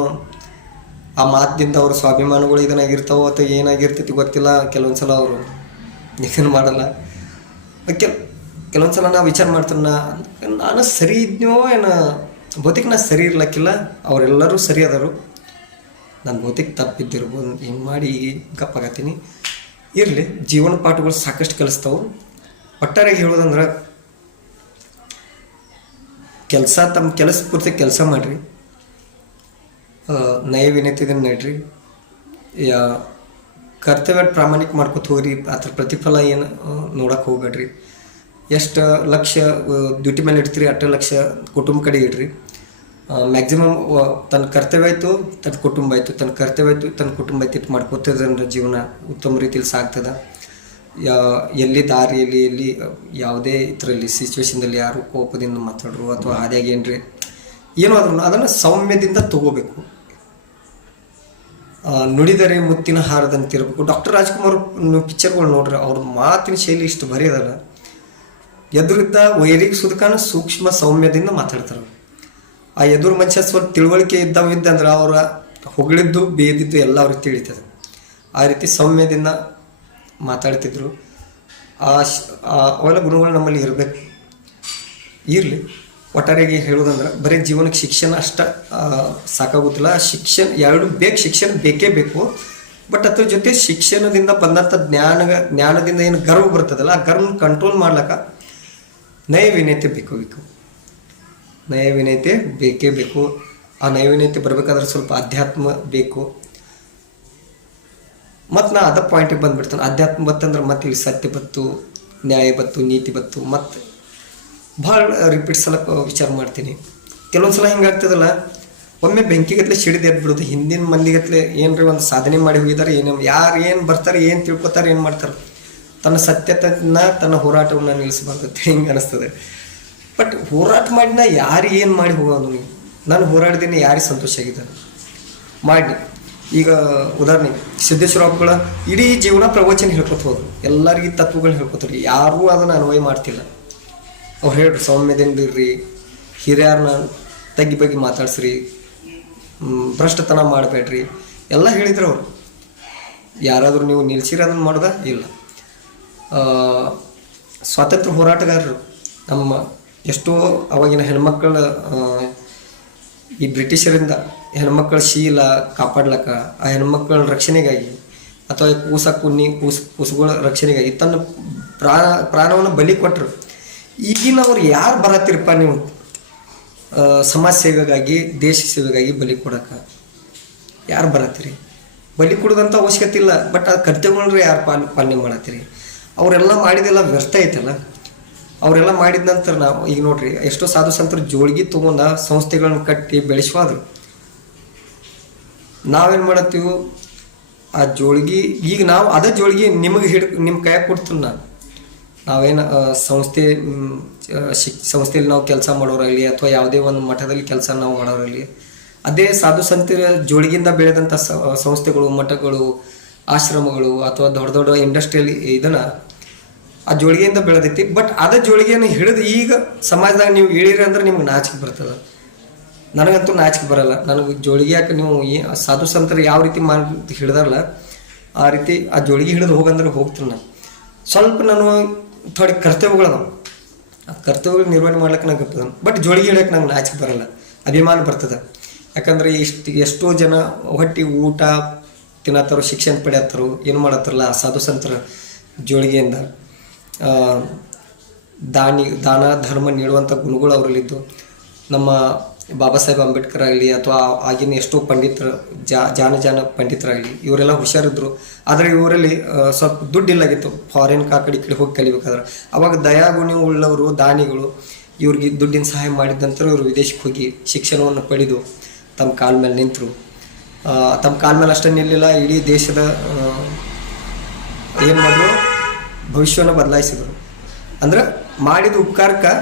ಆ ಮಾತಿನಿಂದ ಅವ್ರ ಸ್ವಾಭಿಮಾನಗಳು ಇದನ್ನಾಗಿರ್ತಾವೋ ಅಥವಾ ಏನಾಗಿರ್ತೈತಿ ಗೊತ್ತಿಲ್ಲ ಕೆಲವೊಂದು ಸಲ ಅವರು ಏನು ಮಾಡಲ್ಲ. ಕೆಲ್ ಕೆಲವೊಂದು ಸಲ ನಾ ವಿಚಾರ ಮಾಡ್ತೀನಿ, ನಾ, ನಾನು ಸರಿ ಇದ್ನೋ ಏನು ಬಹುತೇಕ ನಾ ಸರಿ ಇರ್ಲಕ್ಕಿಲ್ಲ, ಅವರೆಲ್ಲರೂ ಸರಿ ಅದರು ನಾನು ಬಹುತೇಕ ತಪ್ಪಿದ್ದಿರ್ಬೋದು, ಹಿಂಗೆ ಮಾಡಿ ಈಗ ಗಪ್ಪಾಗತ್ತೀನಿ ಇರಲಿ, ಜೀವನ ಪಾಠಗಳು ಸಾಕಷ್ಟು ಕಲಿಸ್ತಾವು. ಒಟ್ಟಾರೆಯಾಗಿ ಹೇಳೋದಂದ್ರೆ ಕೆಲಸ ತಮ್ಮ ಕೆಲಸ ಪೂರ್ತಿ ಕೆಲಸ ಮಾಡಿರಿ. ನಯ ವಿನಯತೆದಿಂದ ನಡ್ರಿ. ಯಾ, ಕರ್ತವ್ಯ ಪ್ರಾಮಾಣಿಕ ಮಾಡ್ಕೊತ ಹೋಗ್ರಿ. ಅದ್ರ ಪ್ರತಿಫಲ ಏನು ನೋಡಕ್ಕೆ ಹೋಗ್ಬೇಡ್ರಿ. ಎಷ್ಟು ಲಕ್ಷ ಡ್ಯೂಟಿ ಮೇಲೆ ಇಡ್ತೀರಿ ಅಷ್ಟು ಲಕ್ಷ ಕುಟುಂಬ ಕಡೆ ಇಡ್ರಿ. ಮ್ಯಾಕ್ಸಿಮಮ್ ತನ್ನ ಕರ್ತವ್ಯ ಆಯಿತು ತನ್ನ ಕುಟುಂಬ ಆಯಿತು. ತನ್ನ ಕರ್ತವ್ಯ ಆಯಿತು ತನ್ನ ಕುಟುಂಬ ಆಯ್ತು ಇಟ್ಟು ಮಾಡ್ಕೋತದ ಜೀವನ ಉತ್ತಮ ರೀತಿಯಲ್ಲಿ ಸಾಗ್ತದ. ಯಾ ಎಲ್ಲಿ ದಾರಿಯಲ್ಲಿ ಎಲ್ಲಿ ಯಾವುದೇ ಇದರಲ್ಲಿ ಸಿಚುವೇಶನ್ದಲ್ಲಿ ಯಾರು ಕೋಪದಿಂದ ಮಾತಾಡ್ರು ಅಥವಾ ಹಾದಿಯಾಗಿ ಏನ್ರಿ ಏನೋ ಆದ್ರೂ ಅದನ್ನು ಸೌಮ್ಯದಿಂದ ತಗೋಬೇಕು. ನುಡಿದರೆ ಮುತ್ತಿನ ಹಾರದಂತಿರಬೇಕು ಡಾಕ್ಟರ್ ರಾಜ್ಕುಮಾರ್ ಪಿಕ್ಚರ್ಗಳು ನೋಡ್ರಿ ಅವ್ರ ಮಾತಿನ ಶೈಲಿ ಇಷ್ಟು ಬರೆಯೋದಲ್ಲ ಎದುರಿದ್ದ ವೈರಿಗೆ ಸುದಕಾನ ಸೂಕ್ಷ್ಮ ಸೌಮ್ಯದಿಂದ ಮಾತಾಡ್ತಾರೆ ಆ ಎದುರು ಮನುಷ್ಯ ಸ್ವಲ್ಪ ತಿಳುವಳಿಕೆ ಇದ್ದವಿದ್ದಂದ್ರೆ ಅವರ ಹೊಗಳಿದ್ದು ಬೇದಿದ್ದು ಎಲ್ಲ ಅವ್ರಿಗೆ ತಿಳಿತದೆ. ಆ ರೀತಿ ಸೌಮ್ಯದಿಂದ ಮಾತಾಡ್ತಿದ್ರು. ಆ ಅವೆಲ್ಲ ಗುಣಗಳು ನಮ್ಮಲ್ಲಿ ಇರಬೇಕು. ಇರಲಿ. ಒಟ್ಟಾರೆಗೆ ಹೇಳೋದಂದ್ರೆ ಬರೀ ಜೀವನಕ್ಕೆ ಶಿಕ್ಷಣ ಅಷ್ಟ ಸಾಕಾಗುತ್ತಿಲ್ಲ ಶಿಕ್ಷಣ, ಎರಡು ಬೇಕು ಶಿಕ್ಷಣ ಬೇಕೇ ಬೇಕು. ಬಟ್ ಅದ್ರ ಜೊತೆ ಶಿಕ್ಷಣದಿಂದ ಬಂದಂಥ ಜ್ಞಾನ ಜ್ಞಾನದಿಂದ ಏನು ಗರ್ವ ಬರ್ತದಲ್ಲ, ಆ ಗರ್ವನ ಕಂಟ್ರೋಲ್ ಮಾಡ್ಲಕ್ಕ ನಯ ವಿನಯತೆ ಬೇಕು ಬೇಕು ನಯ ವಿನಯತೆ ಬೇಕೇ ಬೇಕು. ಆ ನಯವಿನಯತೆ ಬರಬೇಕಾದ್ರೆ ಸ್ವಲ್ಪ ಅಧ್ಯಾತ್ಮ ಬೇಕು. ಮತ್ತು ನಾ ಅದ ಪಾಯಿಂಟಿಗೆ ಬಂದ್ಬಿಡ್ತೇನೆ. ಅಧ್ಯಾತ್ಮ ಬತ್ತಂದ್ರೆ ಮತ್ತೆ ಇಲ್ಲಿ ಸತ್ಯ ಬತ್ತು, ನ್ಯಾಯ ಬತ್ತು, ನೀತಿ ಬತ್ತು ಮತ್ತು ಭಾಳ ರಿಪೀಟ್ ಸಲ ವಿಚಾರ ಮಾಡ್ತೀನಿ. ಕೆಲವೊಂದು ಸಲ ಹಿಂಗಾಗ್ತದಲ್ಲ ಒಮ್ಮೆ ಬೆಂಕಿಗತ್ಲೆ ಸಿಡಿದು ಎದ್ಬಿಡೋದು ಹಿಂದಿನ ಮಂದಿಗತ್ಲೆ ಏನ್ರಿ ಒಂದು ಸಾಧನೆ ಮಾಡಿ ಹೋಗಿದ್ದಾರೆ ಏನು ಯಾರು ಏನು ಬರ್ತಾರೆ, ಏನು ತಿಳ್ಕೊತಾರೆ, ಏನು ಮಾಡ್ತಾರೆ. ತನ್ನ ಸತ್ಯತನ ತನ್ನ ಹೋರಾಟವನ್ನು ನಿಲ್ಲಿಸಬಾರ್ದು ಹಿಂಗೆ ಅನಿಸ್ತದೆ. ಬಟ್ ಹೋರಾಟ ಮಾಡಿನ ಯಾರು ಏನು ಮಾಡಿ ಹೋಗೋದು ನಾನು. ಹೋರಾಡ್ದೇನೆ, ಯಾರಿಗೆ ಸಂತೋಷ ಆಗಿದ್ದಾರೆ ಮಾಡಿ ಈಗ ಉದಾಹರಣೆ ಸಿದ್ದೇಶ್ವರ ಹಬ್ಬಗಳ ಇಡೀ ಜೀವನ ಪ್ರವಚನ ಹೇಳ್ಕೊತ ಹೋದ್ರು. ಎಲ್ಲರಿಗೂ ತತ್ವಗಳು ಹೇಳ್ಕೊತಾರೆ ಯಾರೂ ಅದನ್ನು ಅನ್ವಯ ಮಾಡ್ತಿಲ್ಲ. ಅವ್ರು ಹೇಳ್ರಿ ಸೌಮ್ಯದಿಂದಿರ್ರಿ ಹಿರಿಯರನ್ನ ತಗ್ಗಿ ಬಗ್ಗೆ ಮಾತಾಡ್ಸ್ರಿ ಭ್ರಷ್ಟತನ ಮಾಡಬೇಡ್ರಿ. ಎಲ್ಲ ಹೇಳಿದ್ರು ಅವರು. ಯಾರಾದರೂ ನೀವು ನಿಲ್ಸಿರಿ ಅದನ್ನು ಮಾಡ್ದ? ಇಲ್ಲ. ಸ್ವಾತಂತ್ರ್ಯ ಹೋರಾಟಗಾರರು ನಮ್ಮ ಎಷ್ಟೋ ಅವಾಗಿನ ಹೆಣ್ಮಕ್ಳ ಆ, ಈ ಬ್ರಿಟಿಷರಿಂದ ಹೆಣ್ಮಕ್ಳ ಶೀಲ ಕಾಪಾಡ್ಲಕ್ಕ, ಆ ಹೆಣ್ಮಕ್ಳ ರಕ್ಷಣೆಗಾಗಿ ಅಥವಾ ಕೂಸ ಕುನ್ನಿ, ಕೂಸ್, ಕೂಸುಗಳ ರಕ್ಷಣೆಗಾಗಿ ತನ್ನ ಪ್ರಾಣ ಪ್ರಾಣವನ್ನು ಬಲಿ ಕೊಟ್ಟರು ಈಗಿನವ್ರು ಯಾರು ಬರತ್ತಿರಪ್ಪ ನೀವು? ಸಮಾಜ ಸೇವೆಗಾಗಿ, ದೇಶ ಸೇವೆಗಾಗಿ ಬಲಿ ಕೊಡಕ್ಕೆ. ಯಾರು ಬರತ್ತೀರಿ? ಬಲಿ ಕೊಡೋದಂಥ ಅವಶ್ಯಕತೆ ಇಲ್ಲ, ಬಟ್ ಆ ಕರ್ತವ್ಯಗಳನ್ನ ಯಾರು ಪಾಲ್, ಪಾಲನೆ ಮಾಡತ್ತೀರಿ? ಅವರೆಲ್ಲ ಮಾಡಿದೆಲ್ಲ ವ್ಯರ್ಥ ಐತಲ್ಲ? ಅವರೆಲ್ಲ ಮಾಡಿದ ನಂತರ ನಾವು ಈಗ ನೋಡ್ರಿ, ಎಷ್ಟೋ ಸಾಧು ಸಂತರು ಜೋಳಿಗೆ ತೊಗೊಂಡ ಸಂಸ್ಥೆಗಳನ್ನ ಕಟ್ಟಿ ಬೆಳೆಸುವಾದ್ರು ನಾವೇನು ಮಾಡತ್ತೀವಿ, ಆ ಜೋಳಿಗೆ, ಈಗ ನಾವು ಅದೇ ಜೋಳಿಗೆ ನಿಮಗೆ ಹಿಡ್, ನಿಮ್ಮ ಕೈ ಕೊಡ್ತೀನಿ ನಾನು ನಾವೇನು ಸಂಸ್ಥೆ ಸಂಸ್ಥೆಯಲ್ಲಿ ನಾವು ಕೆಲಸ ಮಾಡೋರಾಗಲಿ ಅಥವಾ ಯಾವುದೇ ಒಂದು ಮಠದಲ್ಲಿ ಕೆಲಸ ನಾವು ಮಾಡೋರಾಗಲಿ, ಅದೇ ಸಾಧು ಸಂತರ ಜೋಳಿಗಿಂದ ಬೆಳೆದಂಥ ಸಂಸ್ಥೆಗಳು, ಮಠಗಳು, ಆಶ್ರಮಗಳು ಅಥವಾ ದೊಡ್ಡ ದೊಡ್ಡ ಇಂಡಸ್ಟ್ರಿಯಲ್ ಇದನ್ನ ಆ ಜೋಳಿಗೆಯಿಂದ ಬೆಳೆದೈತಿ. ಬಟ್ ಅದ ಜೋಳಿಗೆಯನ್ನು ಹಿಡಿದು ಈಗ ಸಮಾಜದಾಗ ನೀವು ಇಳಿರಿ ಅಂದ್ರೆ ನಿಮ್ಗೆ ನಾಚಿಕೆ ಬರ್ತದೆ. ನನಗಂತೂ ನಾಚಿಕೆ ಬರಲ್ಲ. ನನಗೆ ಜೋಳಿಗೆ ಯಾಕೆ ನೀವು ಸಾಧು ಸಂತರು ಯಾವ ರೀತಿ ಮಾಡಿ ಹಿಡ್ದಾರಲ್ಲ, ಆ ರೀತಿ ಆ ಜೋಳಿಗೆ ಹಿಡಿದು ಹೋಗಂದ್ರೆ ಹೋಗ್ತೀನಿ ನಾನು. ಸ್ವಲ್ಪ ನಾನು ಥೋಡೆ ಕರ್ತವ್ಯಗಳದಾವ ಆ ಕರ್ತವ್ಯಗಳು ನಿರ್ವಹಣೆ ಮಾಡ್ಲಿಕ್ಕೆ ನಂಗೆ ಬರ್ತದೆ ಬಟ್ ಜೋಳಿಗೆ ಹಿಡಿಯಕ್ಕೆ ನಂಗೆ ನಾಚಿಕೆ ಬರಲ್ಲ. ಅಭಿಮಾನ ಬರ್ತದೆ. ಯಾಕಂದ್ರೆ ಇಷ್ಟು ಎಷ್ಟೋ ಜನ ಹೊಟ್ಟಿ ಊಟ ತಿನ್ನತ್ತಾರೋ, ಶಿಕ್ಷಣ ಪಡೆಯತ್ತಾರೋ, ಏನು ಮಾಡತ್ತಾರಲ್ಲ ಆ ಸಾಧು ಸಂತರ ಜೋಳಿಗೆಯಿಂದ. ದಾನಿ, ದಾನ, ಧರ್ಮ ನೀಡುವಂಥ ಗುಣಗಳು ಅವರಲ್ಲಿದ್ದು. ನಮ್ಮ ಬಾಬಾ ಸಾಹೇಬ್ ಅಂಬೇಡ್ಕರ್ ಆಗಲಿ ಅಥವಾ ಆಗಿನ ಎಷ್ಟೋ ಪಂಡಿತರು, ಜಾ, ಜಾನ ಜಾನ ಪಂಡಿತರಾಗಲಿ ಇವರೆಲ್ಲ ಹುಷಾರಿದ್ರು. ಆದರೆ ಇವರಲ್ಲಿ ಸ್ವಲ್ಪ ದುಡ್ಡಿಲ್ಲಾಗಿತ್ತು ಫಾರಿನ್ ಆ ಕಡೆ ಹೋಗಿ ಕಲಿಬೇಕಾದ್ರೆ. ಅವಾಗ ದಯಾಗುಣಿ ಉಳ್ಳವರು ದಾನಿಗಳು, ಇವ್ರಿಗೆ ದುಡ್ಡಿನ ಸಹಾಯ ಮಾಡಿದ ನಂತರ ಇವರು ವಿದೇಶಕ್ಕೆ ಹೋಗಿ ಶಿಕ್ಷಣವನ್ನು ಪಡೆದು ತಮ್ಮ ಕಾಲ ಮೇಲೆ ನಿಂತರು. ತಮ್ಮ ಕಾಲ ಮೇಲೆ ಅಷ್ಟೇ ನಿಲ್ಲಿಲ್ಲ, ಇಡೀ ದೇಶದ ಏನು ಮಾಡಿದ್ರು? ಭವಿಷ್ಯವನ್ನು ಬದಲಾಯಿಸಿದರು. ಅಂದ್ರೆ ಮಾಡಿದ ಉಪಕಾರಕ್ಕೆ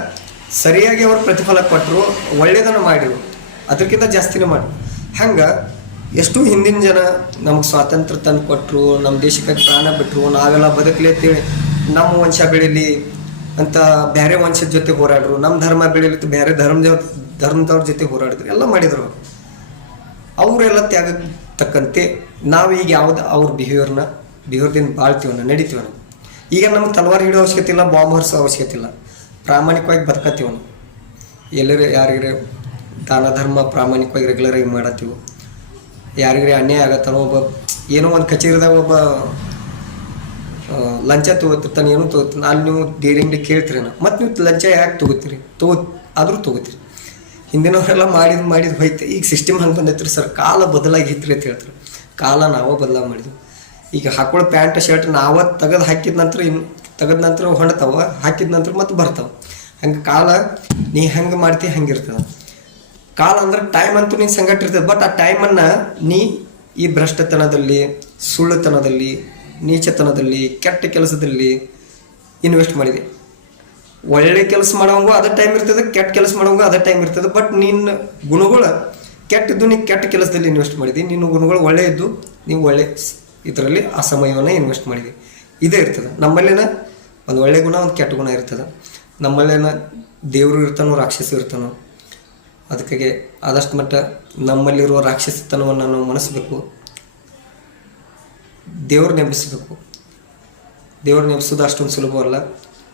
ಸರಿಯಾಗಿ ಅವರು ಪ್ರತಿಫಲ ಕೊಟ್ಟರು ಒಳ್ಳೆಯದನ್ನು ಮಾಡಿರು, ಅದಕ್ಕಿಂತ ಜಾಸ್ತಿನೇ ಮಾಡಿ ಹಂಗೆ ಎಷ್ಟು ಹಿಂದಿನ ಜನ ನಮಗೆ ಸ್ವಾತಂತ್ರ್ಯ ತಂದು ಕೊಟ್ಟರು ನಮ್ಮ ದೇಶಕ್ಕೆ ಪ್ರಾಣ ಬಿಟ್ಟರು ನಾವೆಲ್ಲ ಬದುಕಲಿ ನಮ್ಮ ವಂಶ ಬೆಳೀಲಿ ಅಂತ ಬೇರೆ ವಂಶದ ಜೊತೆ ಹೋರಾಡ್ರು, ನಮ್ಮ ಧರ್ಮ ಬೆಳೀಲಿ ಬೇರೆ ಧರ್ಮದ ಧರ್ಮದವ್ರ ಜೊತೆ ಹೋರಾಡಿದ್ರು, ಎಲ್ಲ ಮಾಡಿದರು. ಅವರು ಅವರೆಲ್ಲ ತ್ಯಾಗ ತಕ್ಕಂತೆ ನಾವು ಈಗ ಯಾವ್ದು ಅವ್ರ ಬಿಹೇವಿಯರ್ನ ಬಿಹೇವಿಯರ್ದಿಂದ ಬಾಳ್ತೀವನ್ನ, ನಡಿತೀವನ್ನ. ಈಗ ನಮ್ಗೆ ತಲವಾರು ಹಿಡಿಯೋ ಅವಶ್ಯಕತೆ ಇಲ್ಲ, ಬಾಂಬ್ ಹರಿಸೋ ಅವಶ್ಯಕತೆ ಇಲ್ಲ. ಪ್ರಾಮಾಣಿಕವಾಗಿ ಬದುಕತ್ತೀವನ್ನ ಎಲ್ಲರೂ ಯಾರಿಗ್ರೆ ದಾನ, ಧರ್ಮ ಪ್ರಾಮಾಣಿಕವಾಗಿ ರೆಗ್ಯುಲರ್ ಆಗಿ ಮಾಡತ್ತೀವಿ, ಯಾರಿಗ್ರೆ ಅನ್ಯಾಯ ಆಗತ್ತಲ್ಲ ಒಬ್ಬ ಏನೋ ಒಂದು ಕಚೇರಿದಾಗ ಒಬ್ಬ ಲಂಚ ತಗೋತಿರ್ತಾನೆ, ಏನೋ ತಗೋತಾನೆ ಅಲ್ಲಿ ನೀವು ಡೇರಿಂಗ್ಲಿ ನಾ ಮತ್ತು ನೀವು ಲಂಚ ಯಾಕೆ ತಗೋತೀರಿ? ತಗೋ, ಆದರೂ ತಗೋತೀರಿ. ಹಿಂದಿನವರೆಲ್ಲ ಮಾಡಿದ್ ಮಾಡಿದ್ ಹೋಯ್ತು. ಈಗ ಸಿಸ್ಟಮ್ ಹಂಗೆ ಬಂದೈತ್ರಿ ಸರ್. ಕಾಲ ಬದಲಾಗೈತ್ರಿ ಅಂತ ಹೇಳ್ತಾರೆ. ಕಾಲ ನಾವೇ ಬದಲಾವ್ ಮಾಡಿದ್ವಿ. ಈಗ ಹಾಕೊಳ್ಳೋ ಪ್ಯಾಂಟ್, ಶರ್ಟ್ ನಾವ ತೆಗೆದು ಹಾಕಿದ ನಂತರ ಇನ್ನು ತೆಗೆದ ನಂತರ ಹೊಣ್ತಾವ ಹಾಕಿದ ನಂತರ ಮತ್ತೆ ಬರ್ತಾವ. ಹಂಗೆ ಕಾಲ ನೀ ಹೆಂಗೆ ಮಾಡ್ತಿ ಹಂಗಿರ್ತದ. ಕಾಲ ಅಂದ್ರೆ ಟೈಮ್ ಅಂತೂ ನೀನು ಸಂಗಟ ಇರ್ತದೆ ಬಟ್ ಆ ಟೈಮನ್ನು ನೀ ಈ ಭ್ರಷ್ಟತನದಲ್ಲಿ, ಸುಳ್ಳುತನದಲ್ಲಿ, ನೀಚತನದಲ್ಲಿ, ಕೆಟ್ಟ ಕೆಲಸದಲ್ಲಿ ಇನ್ವೆಸ್ಟ್ ಮಾಡಿದೆ. ಒಳ್ಳೆ ಕೆಲಸ ಮಾಡೋವಂಗೂ ಅದೇ ಟೈಮ್ ಇರ್ತದೆ, ಕೆಟ್ಟ ಕೆಲಸ ಮಾಡೋವಂಗೂ ಅದೇ ಟೈಮ್ ಇರ್ತದೆ ಬಟ್ ನಿನ್ನ ಗುಣಗಳು ಕೆಟ್ಟದ್ದು ನೀ ಕೆಟ್ಟ ಕೆಲಸದಲ್ಲಿ ಇನ್ವೆಸ್ಟ್ ಮಾಡಿದಿ. ನಿನ್ನ ಗುಣಗಳು ಒಳ್ಳೆಯದ್ದು ನೀವು ಒಳ್ಳೆ ಇದರಲ್ಲಿ ಆ ಸಮಯವನ್ನು ಇನ್ವೆಸ್ಟ್ ಮಾಡಿದೆ ಇದೇ ಇರ್ತದೆ. ನಮ್ಮಲ್ಲೇನ ಒಂದು ಒಳ್ಳೆ ಗುಣ, ಒಂದು ಕೆಟ್ಟ ಗುಣ ಇರ್ತದೆ. ನಮ್ಮಲ್ಲೇನ ದೇವರು ಇರ್ತಾನೋ, ರಾಕ್ಷಸ ಇರ್ತಾನೋ, ಅದಕ್ಕಾಗಿ ಆದಷ್ಟು ಮಟ್ಟ ನಮ್ಮಲ್ಲಿರುವ ರಾಕ್ಷಸತನವನ್ನು ನಾವು ಮನಸ್ಬೇಕು. ದೇವ್ರು ನೆಂಬಿಸಬೇಕು ದೇವ್ರು ನೆಂಬಿಸೋದು ಅಷ್ಟೊಂದು ಸುಲಭವಲ್ಲ.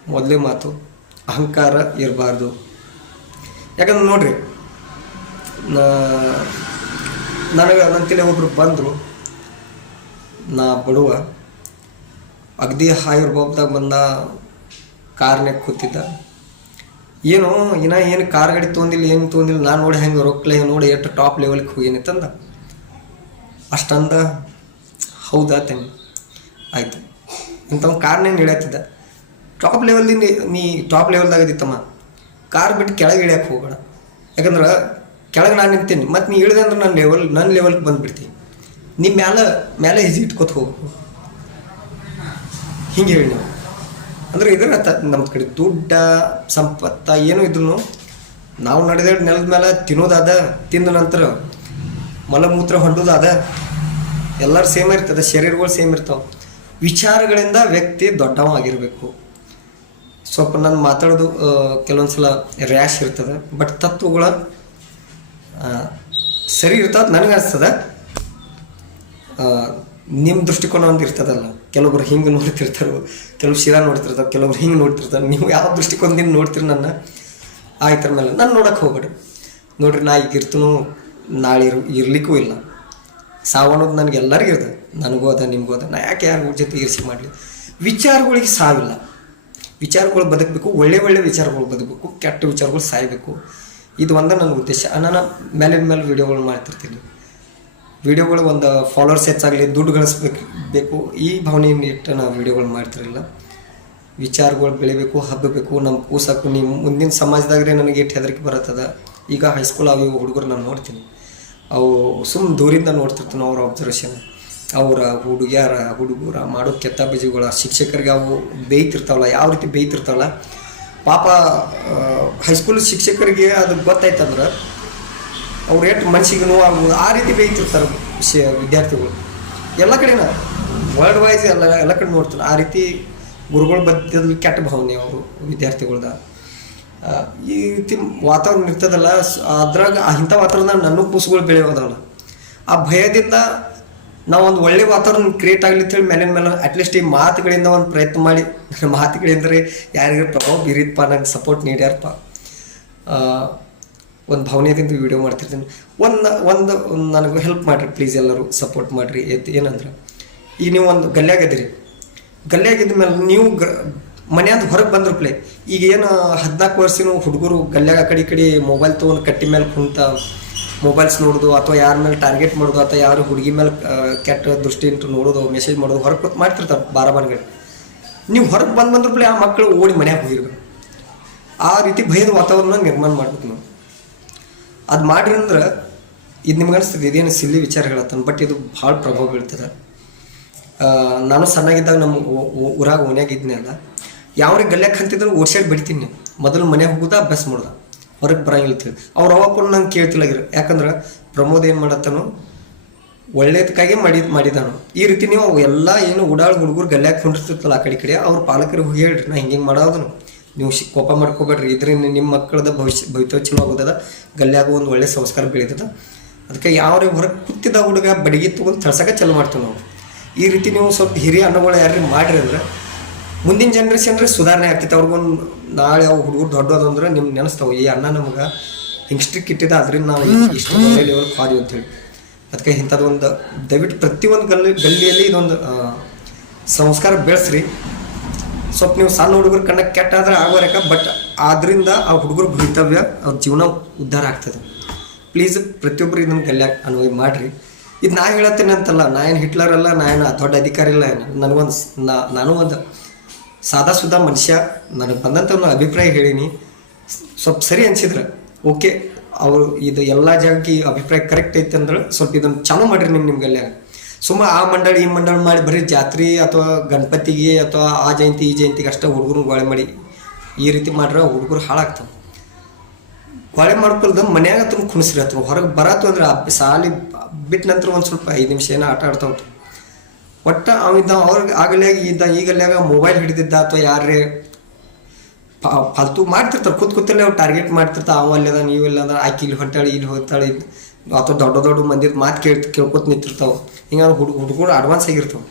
ಮೊದಲೇ ಮಾತು, ಅಹಂಕಾರ ಇರಬಾರ್ದು. ಯಾಕಂದ್ರೆ ನೋಡ್ರಿ ನನಗೆ ನನ್ನ ನಂತಿಲೆ ಒಬ್ರು ಬಂದರು ನಾ ಬಡವ, ಅಗದಿ ಹಾಯುರ್ಬಾಬ್ದಾಗ ಬಂದ ಕಾರ್ನ್ಯಾಗ ಕೂತಿದ್ದ. ಏನು, ಇನ್ನ ಏನು ಕಾರ್ ಗಾಡಿ ತೊಗೊಂದಿಲ್ಲ ಏನು ತೊಗೊಂದಿಲ್ಲ ನಾನು ನೋಡಿ ಹೆಂಗೆ ರೊಕ್ಕಲೆ ನೋಡಿ ಎಷ್ಟು ಟಾಪ್ ಲೆವೆಲ್ಗೆ ಹೋಗೇನಿತ್ತಂದ ತಂದ. ಅಷ್ಟಂದ, ಹೌದಾ ತಂಗಿ? ಆಯ್ತು. ಇಂಥವ್ ಕಾರ್ನೇನು ಇಳಿಯತ್ತಿದ್ದ ಟಾಪ್ ಲೆವೆಲ್ದಿಂದ ನೀ ಟಾಪ್ ಲೆವೆಲ್ದಾಗ ಇದ್ದಿತ್ತಮ್ಮ. ಕಾರ್ ಬಿಟ್ಟು ಕೆಳಗೆ ಇಳಿಯಕ್ಕೆ ಹೋಗೋಣ ಯಾಕಂದ್ರೆ ಕೆಳಗೆ ನಾನು ನಿಂತೀನಿ ಮತ್ತು ನೀ ಇಳಿದೆ ಅಂದ್ರೆ ನನ್ನ ಲೆವೆಲ್ ನನ್ನ ಲೆವೆಲ್ಗೆ ಬಂದುಬಿಡ್ತೀನಿ. ನೀ ಮ್ಯಾಲ ಮ್ಯಾಲೆ ಹೆಜ್ಜೆ ಇಟ್ಕೋತ ಹೋಗ್ಬೇಕು ಹಿಂಗೆ ಹೇಳಿ ನಾವು. ಅಂದ್ರೆ ಇದ್ರ ನಮ್ಮ ಕಡೆ ದುಡ್ಡ ಸಂಪತ್ತ ಏನು ಇದ್ರು ನಾವು ನಡೆದ ನೆಲದ ಮೇಲೆ ತಿನ್ನೋದಾದ ತಿಂದ ನಂತರ ಮಲಮೂತ್ರ ಹೊಂಡೋದಾದ ಎಲ್ಲರೂ ಸೇಮ್ ಇರ್ತದೆ ಶರೀರಗಳು ಸೇಮ್ ಇರ್ತಾವೆ. ವಿಚಾರಗಳಿಂದ ವ್ಯಕ್ತಿ ದೊಡ್ಡವ ಆಗಿರಬೇಕು. ಸ್ವಲ್ಪ ನಾನು ಮಾತಾಡೋದು ಆ, ಕೆಲವೊಂದು ಸಲ ರ್ಯಾಶ್ ಇರ್ತದೆ ಬಟ್ ತತ್ವಗಳ ಸರಿ ಇರ್ತದೆ ನನಗೆ ಅನಿಸ್ತದೆ. ನಿಮ್ಮ ದೃಷ್ಟಿಕೋನ ಒಂದು ಇರ್ತದಲ್ಲ ಕೆಲವೊಬ್ರು ಹಿಂಗೆ ನೋಡ್ತಿರ್ತಾರೆ ಕೆಲವು ಶಿರಾ ನೋಡ್ತಿರ್ತಾರೆ ಕೆಲವೊಬ್ರು ಹಿಂಗೆ ನೋಡ್ತಿರ್ತಾರೆ, ನೀವು ಯಾವ ದೃಷ್ಟಿಕೋನದಿಂದ ನೋಡ್ತೀರಿ ನನ್ನ? ಆಯ್ತರ ಮೇಲೆ. ನಾನು ನೋಡಕ್ಕೆ ಹೋಗ್ಬೇಡ್ರಿ ನೋಡ್ರಿ, ನಾ ಈಗ ಇರ್ತೂ ನಾಳೆ ಇರ್, ಇರ್ಲಿಕ್ಕೂ ಇಲ್ಲ. ಸಾವನ್ನೋದು ನನಗೆ ಎಲ್ಲರಿಗೂ ಇರ್ತದೆ. ನನಗೂ ಅದ, ನಿಮಗೂ ಅದ. ನಾ ಯಾಕೆ ಯಾರ ಜೊತೆ ಇರಿಸಿ ಮಾಡಲಿ? ವಿಚಾರಗಳಿಗೆ ಸಾವಿಲ್ಲ. ವಿಚಾರಗಳು ಬದುಕಬೇಕು, ಒಳ್ಳೆ ಒಳ್ಳೆ ವಿಚಾರಗಳು ಬದುಕಬೇಕು, ಕೆಟ್ಟ ವಿಚಾರಗಳು ಸಾಯಬೇಕು. ಇದು ಒಂದೇ ನನ್ನ ಉದ್ದೇಶ. ನಾನು ಮೇಲಿನ ಮೇಲೆ ವೀಡಿಯೋಗಳು ಮಾಡ್ತಿರ್ತೀನಿ. ವಿಡಿಯೋಗಳು ಒಂದು ಫಾಲೋವರ್ಸ್ ಹೆಚ್ಚಾಗಲಿ ದುಡ್ಡು ಗಳಿಸ್ಬೇಕು ಬೇಕು. ಈ ಭಾವನೆಯನ್ನು ಇಟ್ಟು ನಾವು ವಿಡಿಯೋಗಳು ಮಾಡ್ತಿರಲಿಲ್ಲ ವಿಚಾರಗಳು ಬೆಳಿಬೇಕು, ಹಬ್ಬಬೇಕು ನಮ್ಮ ಕೂಸಕ್ಕೂ ನೀವು ಮುಂದಿನ ಸಮಾಜದಾಗ್ರೆ ನನಗೆ ಎಷ್ಟು ಹೆದರಿಕೆ ಬರುತ್ತದ. ಈಗ ಹೈಸ್ಕೂಲ್ ಅವು ಹುಡುಗರು ನಾನು ನೋಡ್ತೀನಿ. ಅವು ಸುಮ್ಮನೆ ದೂರಿಂದ ನೋಡ್ತಿರ್ತಾನೆ ಅವ್ರ ಅಬ್ಸರ್ವೇಷನ್ ಅವರ ಹುಡುಗ್ಯಾರ, ಹುಡುಗರ ಮಾಡೋ ಕೆತ್ತ ಬೀಜಗಳ ಶಿಕ್ಷಕರಿಗೆ ಅವು ಬೇಯ್ತಿರ್ತಾವಲ್ಲ, ಯಾವ ರೀತಿ ಬೇಯ್ತಿರ್ತಾವಲ್ಲ. ಪಾಪ ಹೈಸ್ಕೂಲ್ ಶಿಕ್ಷಕರಿಗೆ ಅದು ಗೊತ್ತಾಯ್ತಂದ್ರೆ ಅವ್ರು ಎಷ್ಟು ಮನ್ಸಿಗೆ ನೋವು ಆಗ್ಬೋದು ಆ ರೀತಿ ಬೇಯ್ತಿರ್ತಾರೆ ಶೇ ವಿದ್ಯಾರ್ಥಿಗಳು. ಎಲ್ಲ ಕಡೆನ ವರ್ಲ್ಡ್ ವೈಸ್ ಎಲ್ಲ ಎಲ್ಲ ಕಡೆ ನೋಡ್ತಾರೆ. ಆ ರೀತಿ ಗುರುಗಳ ಬದ್ಧದಲ್ಲಿ ಕೆಟ್ಟ ಭಾವನೆ ಅವರು ವಿದ್ಯಾರ್ಥಿಗಳ್ದ. ಈ ರೀತಿ ವಾತಾವರಣ ಇರ್ತದಲ್ಲ ಅದ್ರಾಗ ಇಂಥ ವಾತಾವರಣ ನನ್ನ ಕೂಸುಗಳು ಬೆಳೆಯೋದಲ್ಲ. ಆ ಭಯದಿಂದ ನಾವು ಒಂದು ಒಳ್ಳೆ ವಾತಾವರಣ ಕ್ರಿಯೇಟ್ ಆಗಲಿ ಅಂತೇಳಿ ಮೇಲಿನ ಮೇಲೆ ಅಟ್ಲೀಸ್ಟ್ ಈ ಮಾತುಗಳಿಂದ ಒಂದು ಪ್ರಯತ್ನ ಮಾಡಿ. ಮಾತುಗಳಿಂದರೆ ಯಾರಿಗಾರ ಪ್ರಭಾವ ಬೀರಿದಪ್ಪ ನಂಗೆ ಸಪೋರ್ಟ್ ನೀಡ್ಯಾರಪ್ಪ. ಒಂದು ಭಾವನೆದಿಂದ ವಿಡಿಯೋ ಮಾಡ್ತಿರ್ತೀನಿ. ಒಂದು ಒಂದು ನನಗೆ ಹೆಲ್ಪ್ ಮಾಡಿರಿ ಪ್ಲೀಸ್ ಎಲ್ಲರೂ ಸಪೋರ್ಟ್ ಮಾಡಿರಿ. ಎತ್ ಏನಂದ್ರೆ, ಈಗ ನೀವು ಒಂದು ಗಲ್ಯಾಗದಿರಿ ಗಲ್ಯಾಗಿದ್ದ ಮೇಲೆ ನೀವು ಗ ಮನೆಯಿಂದ ಹೊರಗೆ ಬಂದ್ರ ಪ್ಲೇ ಈಗ ಏನು ಹದಿನಾಲ್ಕು ವರ್ಷಿನ ಹುಡುಗರು ಗಲ್ಯಾಗ ಕಡೆ ಕಡೆ ಮೊಬೈಲ್ ತೊಗೊಂಡು ಕಟ್ಟಿ ಮೇಲೆ ಕುಂತ ಮೊಬೈಲ್ಸ್ ನೋಡೋದು, ಅಥವಾ ಯಾರ ಮೇಲೆ ಟಾರ್ಗೆಟ್ ಮಾಡೋದು, ಅಥವಾ ಯಾರು ಹುಡುಗಿ ಮೇಲೆ ಕೆಟ್ಟ ದೃಷ್ಟಿ ಇಂಟು ನೋಡೋದು ಮೆಸೇಜ್ ಮಾಡೋದು, ಹೊರಗೆ ಮಾಡ್ತಿರ್ತಾರೆ ಬಾರ ನೀವು ಹೊರಗೆ ಬಂದು ಬಂದ್ರು ಪ್ಲೇ ಆ ಮಕ್ಕಳು ಓಡಿ ಮನೆಯಾಗ ಹೋಗಿರ್ಬೇಕು. ಆ ರೀತಿ ಭಯದ ವಾತಾವರಣ ನಿರ್ಮಾಣ ಮಾಡ್ಬೇಕು ನಾವು. ಅದು ಮಾಡ್ರಿ ಅಂದ್ರೆ ಇದು ನಿಮ್ಗೆ ಅನಿಸ್ತದೆ, ಇದೇನು ಸಿಲ್ಲಿ ವಿಚಾರ ಹೇಳತ್ತಾನ ಬಟ್ ಇದು ಭಾಳ ಪ್ರಭಾವ ಬೀಳ್ತದೆ. ನಾನು ಸಣ್ಣಾಗಿದ್ದಾಗ ನಮ್ಮ ಊರಾಗ ಓನ್ಯಾಗ ಅಲ್ಲ, ಯಾವ್ರಿಗೆ ಗಲ್ಯಾಕ್ ಅಂತಿದ್ರು ಓಡ್ಸೈಡ್ ಬಿಡ್ತೀನಿ ಮೊದಲು ಮನೆಗೆ ಹೋಗುದ, ಅಭ್ಯಾಸ ಮಾಡೋದ. ಹೊರಗೆ ಬರಂಗಿಲ್ಲ ಅವ್ರು ಅವಾಗ ಕೂಡ ನಂಗೆ ಕೇಳ್ತಿಲ್ಲಾಗಿರು ಯಾಕಂದ್ರೆ ಪ್ರಮೋದ್ ಏನು ಮಾಡತ್ತಾನು ಒಳ್ಳೇದಕ್ಕಾಗಿ ಮಾಡಿ, ಮಾಡಿದಾನು. ಈ ರೀತಿ ನೀವು ಎಲ್ಲ ಏನು ಉಡಾಳ್ ಹುಡುಗರು ಗಲ್ಯಾಕ್ ಹೊಂಡಿರ್ತಿರ್ತಲ್ಲ ಆ ಕಡೆ ಕಡೆ, ಅವ್ರ ಪಾಲಕರಿಗೆ ಹೋಗಿ ಹೇಳ್ರಿ, ನಾ ಹಿಂಗೆ ಮಾಡೋದನು ನೀವು ಶಿ ಕೋಪ ಮಾಡ್ಕೋಬೇಡ್ರಿ. ಇದರಿಂದ ನಿಮ್ಮ ಮಕ್ಕಳದ ಭವಿಷ್ಯ ಭವಿತ್ವ ಚಲೋ ಆಗೋದದ. ಗಲ್ಯಾಗ ಒಂದು ಒಳ್ಳೆ ಸಂಸ್ಕಾರ ಬೆಳೀತದ. ಅದಕ್ಕೆ ಯಾವ ಹೊರಗೆ ಕೂತಿದ್ದ ಹುಡುಗ ಬಡಿಗೆ ತೊಗೊಂಡು ತಳ್ಸಕ್ಕೆ ಚಲೋ ಮಾಡ್ತೀವಿ ನಾವು. ಈ ರೀತಿ ನೀವು ಸ್ವಲ್ಪ ಹಿರಿಯ ಅನ್ನಗಳು ಯಾರು ಮಾಡಿರಿ ಅಂದ್ರೆ, ಮುಂದಿನ ಜನ್ರೇಷನ್ರೆ ಸುಧಾರಣೆ ಆಗ್ತೈತೆ. ಅವ್ರಿಗೊಂದು ನಾಳೆ ಅವು ಹುಡುಗರು ದೊಡ್ಡದಂದ್ರೆ ನಿಮ್ಗೆ ನೆನೆಸ್ತಾವೆ, ಈ ಅನ್ನ ನಮ್ಗೆ ಹಿಂಗೆ ಸ್ಟ್ರಿಕ್ ಇಟ್ಟಿದ್ದ ಅದರಿಂದ ನಾವು ಇಷ್ಟು ಲೆವೆಲ್ ಅಂತ ಅಂತೇಳಿ ಅದಕ್ಕೆ ಇಂಥದ್ದೊಂದು ದಯವಿಟ್ಟು ಪ್ರತಿಯೊಂದು ಗಲ್ಲಿ, ಗಲ್ಲಿಯಲ್ಲಿ ಇದೊಂದು ಸಂಸ್ಕಾರ ಬೆಳೆಸ್ರಿ. ಸ್ವಲ್ಪ ನೀವು ಸಣ್ಣ ಹುಡುಗರು ಕಣ್ಣ ಕೆಟ್ಟ ಆದ್ರೆ ಆಗೋರಕ ಬಟ್ ಆದ್ರಿಂದ ಆ ಹುಡುಗರು ಭವಿತವ್ಯ, ಅವ್ರ ಜೀವನ ಉದ್ಧಾರ ಆಗ್ತದೆ. ಪ್ಲೀಸ್ ಪ್ರತಿಯೊಬ್ಬರು ಇದನ್ನು ಗಲ್ಯಾಕ ಅನ್ವಯ ಮಾಡಿರಿ. ಇದು ನಾ ಹೇಳತ್ತೇನೆ ಅಂತಲ್ಲ, ನಾ ಏನು ಹಿಟ್ಲರ್ ಅಲ್ಲ, ನಾ ಏನು ದೊಡ್ಡ ಅಧಿಕಾರಿ ಇಲ್ಲ ನನಗೊಂದು ನಾ, ನಾನು ಒಂದು ಸಾದಾ ಸುದಾ ಮನುಷ್ಯ, ನನಗೆ ಬಂದಂಥ ಒಂದು ಅಭಿಪ್ರಾಯ ಹೇಳೀನಿ. ಸ್ವಲ್ಪ ಸರಿ ಅನಿಸಿದ್ರೆ ಓಕೆ ಅವರು ಇದು ಎಲ್ಲ ಜಾಗಕ್ಕೆ ಅಭಿಪ್ರಾಯ ಕರೆಕ್ಟ್ ಐತೆ ಅಂದ್ರೆ ಸ್ವಲ್ಪ ಇದನ್ನು ಚಾಲೂ ಮಾಡಿರಿ ನಿಮ್ಮ ನಿಮ್ಗೆಲ್ಲ ಸುಮ್ಮ ಆ ಮಂಡಳಿ ಈ ಮಂಡಳಿ ಮಾಡಿ ಬರೀ ಜಾತ್ರೆ ಅಥವಾ ಗಣಪತಿಗೆ ಅಥವಾ ಆ ಜಯಂತಿ, ಈ ಜಯಂತಿಗೆ ಅಷ್ಟೇ ಹುಡುಗರು ಗೊಳೆ ಮಾಡಿ. ಈ ರೀತಿ ಮಾಡ್ರೆ ಹುಡುಗರು ಹಾಳಾಗ್ತವೆ. ಗೊಳೆ ಮಾಡ್ಕೊಳ್ದ ಮನ್ಯಾಗ ತುಂಬ ಕುಣಿಸ್ರಿ ಅಥವಾ ಹೊರಗೆ ಬರತ್ತು ಅಂದ್ರೆ ಸಾಲಿ ಬಿಟ್ಟ ನಂತರ ಒಂದು ಸ್ವಲ್ಪ ಐದು ನಿಮಿಷ ಏನೋ ಆಟ ಆಡ್ತಾವ ಒಟ್ಟ ಅವಿದ್ದ ಅವ್ರಿಗೆ ಆಗಲೇ ಇದ್ದ ಈಗಲ್ಯಾಗ ಮೊಬೈಲ್ ಹಿಡಿದಿದ್ದ ಅಥವಾ ಯಾರೇ ಫಾಲ್ತು ಮಾಡ್ತಿರ್ತಾರೆ. ಕೂತ್ ಕೂತಲ್ಲೇ ಅವ್ರು ಟಾರ್ಗೆಟ್ ಮಾಡ್ತಿರ್ತಾರೆ. ಅವ ನೀವು ಇಲ್ಲ ಅದ ಆಕೆ ಇಲ್ಲಿ ಹೊಂಟಾಳೆ, ಇಲ್ಲಿ ಹೋಗ್ತಾಳೆ ಅಥವಾ ದೊಡ್ಡ ದೊಡ್ಡ ಮಂದಿದ ಮಾತು ಕೇಳ್ ಕೇಳ್ಕೊತ ನಿಂತಿರ್ತಾವೆ. ಹಿಂಗೆ ಹುಡುಗ ಹುಡುಗರು ಅಡ್ವಾನ್ಸ್ ಆಗಿರ್ತಾವೆ.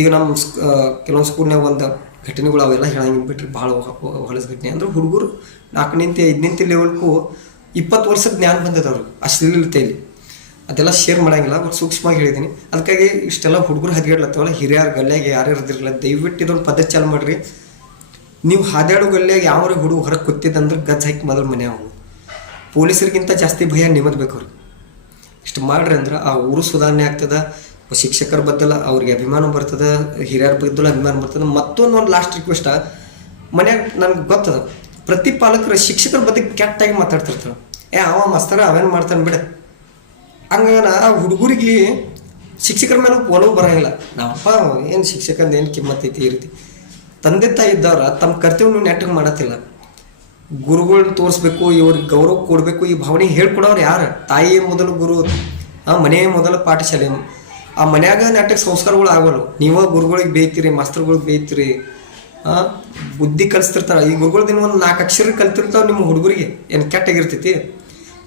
ಈಗ ನಮ್ಮ ಕೆಲವೊಂದು ಸ್ಕೂಲ್ನಾಗ ಒಂದು ಘಟನೆಗಳು ಅವೆಲ್ಲ ಹೇಳಂಗಿಲ್ಲ ಬಿಟ್ರಿ ಭಾಳ ಹೊಲಸ ಘಟನೆ. ಅಂದ್ರೆ ಹುಡುಗರು ನಾಲ್ಕು ನಿಂತ, ಐದು ನಿಂತ ಲೆವೆಲ್ಗೂ ಇಪ್ಪತ್ತು ವರ್ಷದ ಜ್ಞಾನ ಬಂದದ ಅವ್ರಿಗೆ ಅಶ್ಲೀಲತೆಯಲ್ಲಿ ಅದೆಲ್ಲ ಶೇರ್ ಮಾಡಂಗಿಲ್ಲ, ಬಟ್ ಸೂಕ್ಷ್ಮವಾಗಿ ಹೇಳಿದ್ದೀನಿ ಅದಕ್ಕಾಗಿ ಇಷ್ಟೆಲ್ಲ ಹುಡುಗರು ಹದಿಗೇಡ್ಲತ್ತವಲ್ಲ, ಹಿರಿಯರ ಗಲ್ಯಾಗ ಯಾರು ಇದ್ದಿರಲಿಲ್ಲ ದಯವಿಟ್ಟು ಇದೊಂದು ಪದ್ಧತಿ ಚಾಲು ಮಾಡಿರಿ. ನೀವು ಹಾದ್ಯಾಡೋ ಗಲ್ಯಾಗ ಯಾವ ಹುಡುಗ ಹೊರಗೆ ಕೂತಿದ್ದಂದ್ರೆ ಗಜ್ಜ ಹಾಕಿ ಮೊದಲು ಮನೆ ಪೊಲೀಸರಿಗಿಂತ ಜಾಸ್ತಿ ಭಯ ನಿಮ್ಮದು ಬೇಕು ಅವ್ರಿಗೆ ಇಷ್ಟು ಮಾಡ್ರಿ ಅಂದ್ರೆ ಆ ಊರು ಸುಧಾರಣೆ ಆಗ್ತದೆ ಶಿಕ್ಷಕರ ಬದ್ದಲ್ಲ ಅವ್ರಿಗೆ ಅಭಿಮಾನ ಬರ್ತದೆ, ಹಿರಿಯರ ಬದ್ದಲ್ಲ ಅಭಿಮಾನ ಬರ್ತದೆ. ಮತ್ತೊಂದು ಒಂದು ಲಾಸ್ಟ್ ರಿಕ್ವೆಸ್ಟ್ ಮನ್ಯಾಗ ನನಗೆ ಗೊತ್ತದ, ಪ್ರತಿ ಪಾಲಕರ ಶಿಕ್ಷಕರ ಬಗ್ಗೆ ಕೆಟ್ಟಾಗಿ ಮಾತಾಡ್ತಿರ್ತಾರೆ. ಏ ಅವ ಮಸ್ತರ ಅವೇನು ಮಾಡ್ತಾನೆ ಬಿಡ. ಹಂಗಾನ ಆ ಹುಡುಗರಿಗೆ ಶಿಕ್ಷಕರ ಮೇಲೆ ಒಲವು ಬರೋಂಗಿಲ್ಲ. ನಮ್ಮಪ್ಪ ಏನು ಶಿಕ್ಷಕಂದು ಏನು ಕಿಮ್ಮತ್ತೈತಿ ಈ ರೀತಿ. ತಂದೆ ತಾಯಿ ಇದ್ದವ್ರ ತಮ್ಮ ಕರ್ತವ್ಯ ನೆಟ್ಟಗೆ ಮಾಡತ್ತಿಲ್ಲ. ಗುರುಗಳನ್ನ ತೋರಿಸ್ಬೇಕು ಇವ್ರಿಗೆ ಗೌರವ ಕೊಡಬೇಕು, ಈ ಭಾವನೆ ಹೇಳ್ಕೊಡೋರು ಯಾರು? ತಾಯಿಯೇ ಮೊದಲು ಗುರು, ಆ ಮನೆಯೇ ಮೊದಲ ಪಾಠಶಾಲೆ. ಆ ಮನ್ಯಾಗ ನಾಟಕ ಸಂಸ್ಕಾರಗಳು ಆಗೋಲ್ಲ. ನೀವ ಗುರುಗಳಿಗೆ ಬೇಯ್ತೀರಿ, ಮಾಸ್ತರ್ಗಳಿಗೆ ಬೇಯ್ತೀರಿ ಬುದ್ಧಿ ಕಲಿಸ್ತಿರ್ತಾರ. ಈ ಗುರುಗಳು ದಿನ ಒಂದು ನಾಲ್ಕು ಅಕ್ಷರ ಕಲ್ತಿರ್ತಾವ ನಿಮ್ಮ ಹುಡುಗರಿಗೆ. ಏನು ಕೆಟ್ಟಾಗಿರ್ತೈತಿ?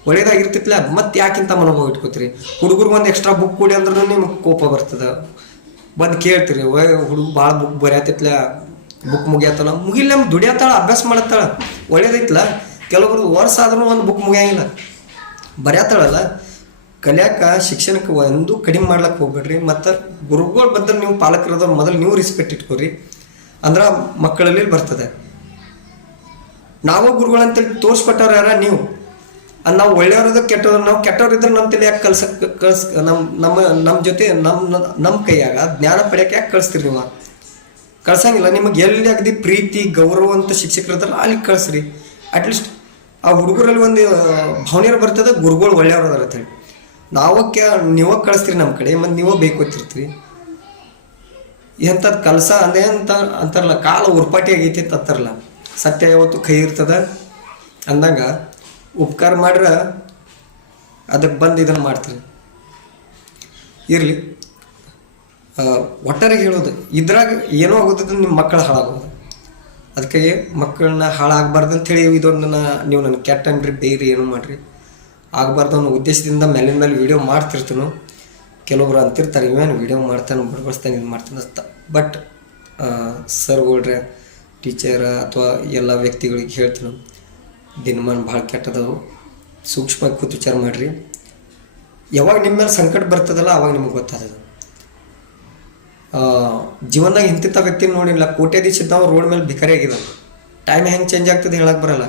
ಒಳ್ಳೇದಾಗಿರ್ತೈತಿಲ್ಲ ಮತ್ತೆ ಯಾಕಿಂತ ಮನೋಭಾವ ಇಟ್ಕೋತೀರಿ? ಹುಡುಗರು ಒಂದು ಎಕ್ಸ್ಟ್ರಾ ಬುಕ್ ಕೊಡಿ ಅಂದ್ರೆ ನಿಮ್ಗೆ ಕೋಪ ಬರ್ತದೆ. ಬಂದು ಕೇಳ್ತೀರಿ ಓ ಹುಡುಗ ಭಾಳ ಬುಕ್ ಬರೆಯತ್ತೈತ್ಲ ಬುಕ್ ಮುಗಿಯತ್ತಲ್ಲ ಮುಗಿಲ್ಲ ನಮ್ಗೆ ದುಡಿಯತ್ತಾಳ ಅಭ್ಯಾಸ ಮಾಡತ್ತಾಳ. ಒಳ್ಳೇದೈತ್ಲ. ಕೆಲವರು ವರ್ಷ ಆದ್ರೂ ಒಂದು ಬುಕ್ ಮುಗಿಯಂಗಿಲ್ಲ. ಬರೆಯತ್ತಾಳಲ್ಲ ಕಲಿಯಾಕ ಶಿಕ್ಷಣಕ್ಕೆ ಒಂದು ಕಡಿಮೆ ಮಾಡ್ಲಕ್ಕೆ ಹೋಗ್ಬೇಡ್ರಿ. ಮತ್ತು ಗುರುಗಳು ಬಂದ್ರೆ ನೀವು ಪಾಲಕರದ ಮೊದಲು ನೀವು ರಿಸ್ಪೆಕ್ಟ್ ಇಟ್ಕೊರಿ. ಅಂದ್ರೆ ಮಕ್ಕಳಲ್ಲಿ ಬರ್ತದೆ. ನಾವು ಗುರುಗಳಂತೇಳಿ ತೋರಿಸ್ಕೊಟ್ಟವ್ರು ಯಾರ ನೀವು? ಅದು ನಾವು ಒಳ್ಳೆಯವ್ರದ ಕೆಟ್ಟವ್ರು, ನಾವು ಕೆಟ್ಟವ್ರಿದ್ರೆ ನಮ್ಮ ತಲೆ ಯಾಕೆ ಕಳ್ಸ ಕಳ್ಸ್ ನಮ್ಮ ನಮ್ಮ ನಮ್ಮ ಜೊತೆ ನಮ್ಮ ನಮ್ಮ ಕೈಯಾಗ ಜ್ಞಾನ ಪಡೆಯಕ್ಕೆ ಯಾಕೆ ಕಳಿಸ್ತೀರಿ ನೀವು? ಕಳ್ಸಂಗಿಲ್ಲ. ನಿಮಗೆ ಎಲ್ಲಿ ಅಗದಿ ಪ್ರೀತಿ, ಗೌರವ ಅಂತ ಶಿಕ್ಷಕರು ಇರ್ತಾರಲ್ಲ ಅಲ್ಲಿ ಕಳಿಸ್ರಿ. ಅಟ್ಲೀಸ್ಟ್ ಆ ಹುಡುಗರಲ್ಲಿ ಒಂದು ಭಾವನೆಯರು ಬರ್ತದೆ, ಗುರುಗಳು ಒಳ್ಳೆಯವ್ರು ಅದಾರ ಅಂತೇಳಿ ನಾವು ನೀವ ಕಳಿಸ್ತೀರಿ ನಮ್ಮ ಕಡೆ, ಮತ್ತು ನೀವೇ ಬೇಕು ಅಂತಿರ್ತೀರಿ. ಎಂಥದ್ದು ಕಲಸ ಅಂದೇ ಅಂತ, ಅಂತಾರಲ್ಲ, ಕಾಲ ಉರ್ಪಾಟಿ ಆಗೈತಿ ಅಂತ ಸತ್ಯ ಯಾವತ್ತು ಕೈ ಇರ್ತದ? ಅಂದಂಗ ಉಪಕಾರ ಮಾಡ್ರೆ ಅದಕ್ಕೆ ಬಂದು ಇದನ್ನು ಮಾಡ್ತೀರಿ. ಇರಲಿ. ಒಟ್ಟಾರೆ ಹೇಳೋದು, ಇದ್ರಾಗ ಏನೋ ಆಗೋದ್ರೆ ನಿಮ್ಮ ಮಕ್ಕಳು ಹಾಳಾಗೋದು. ಅದಕ್ಕೆ ಮಕ್ಕಳನ್ನ ಹಾಳಾಗಬಾರ್ದು ಅಂತೇಳಿ ಇದೊಂದು ನೀವು ನನ್ನ ಕೆಟ್ಟ ಅನ್ರಿ ಬೇರೆ ಏನೋ ಮಾಡಿರಿ. ಆಗಬಾರ್ದು ಅನ್ನೋ ಉದ್ದೇಶದಿಂದ ಮೇಲಿನ ಮೇಲೆ ವೀಡಿಯೋ ಮಾಡ್ತಿರ್ತೀನೋ. ಕೆಲವೊಬ್ರು ಅಂತಿರ್ತಾರೆ, ಇವೇನು ವೀಡಿಯೋ ಮಾಡ್ತಾನೆ ಬಡಬಡಿಸ್ತಾನೆ ಇದು ಮಾಡ್ತಾನೆ ಅಂತ. ಬಟ್ ಸರ್ಗಳ್ರೆ ಟೀಚರ ಅಥವಾ ಎಲ್ಲ ವ್ಯಕ್ತಿಗಳಿಗೆ ಹೇಳ್ತೀನಿ, ದಿನಮಾನ ಭಾಳ ಕೆಟ್ಟದವು. ಸೂಕ್ಷ್ಮವಾಗಿ ಕೂತು ವಿಚಾರ ಮಾಡಿರಿ. ಯಾವಾಗ ನಿಮ್ಮ ಮೇಲೆ ಸಂಕಟ ಬರ್ತದಲ್ಲ, ಅವಾಗ ನಿಮಗೆ ಗೊತ್ತಾಗ್ತದೆ. ಜೀವನದಾಗ ಇಂತಿಂಥ ವ್ಯಕ್ತಿ ನೋಡಿಲ್ಲ, ಕೋಟ್ಯಾಧೀಶ ಇದ್ದಾವ ರೋಡ್ ಮೇಲೆ ಭಿಕಾರಿ ಆಗಿದ್ದಾನೆ ಟೈಮ್ ಹೆಂಗೆ ಚೇಂಜ್ ಆಗ್ತದೆ ಹೇಳಕ್ಕೆ ಬರಲ್ಲ.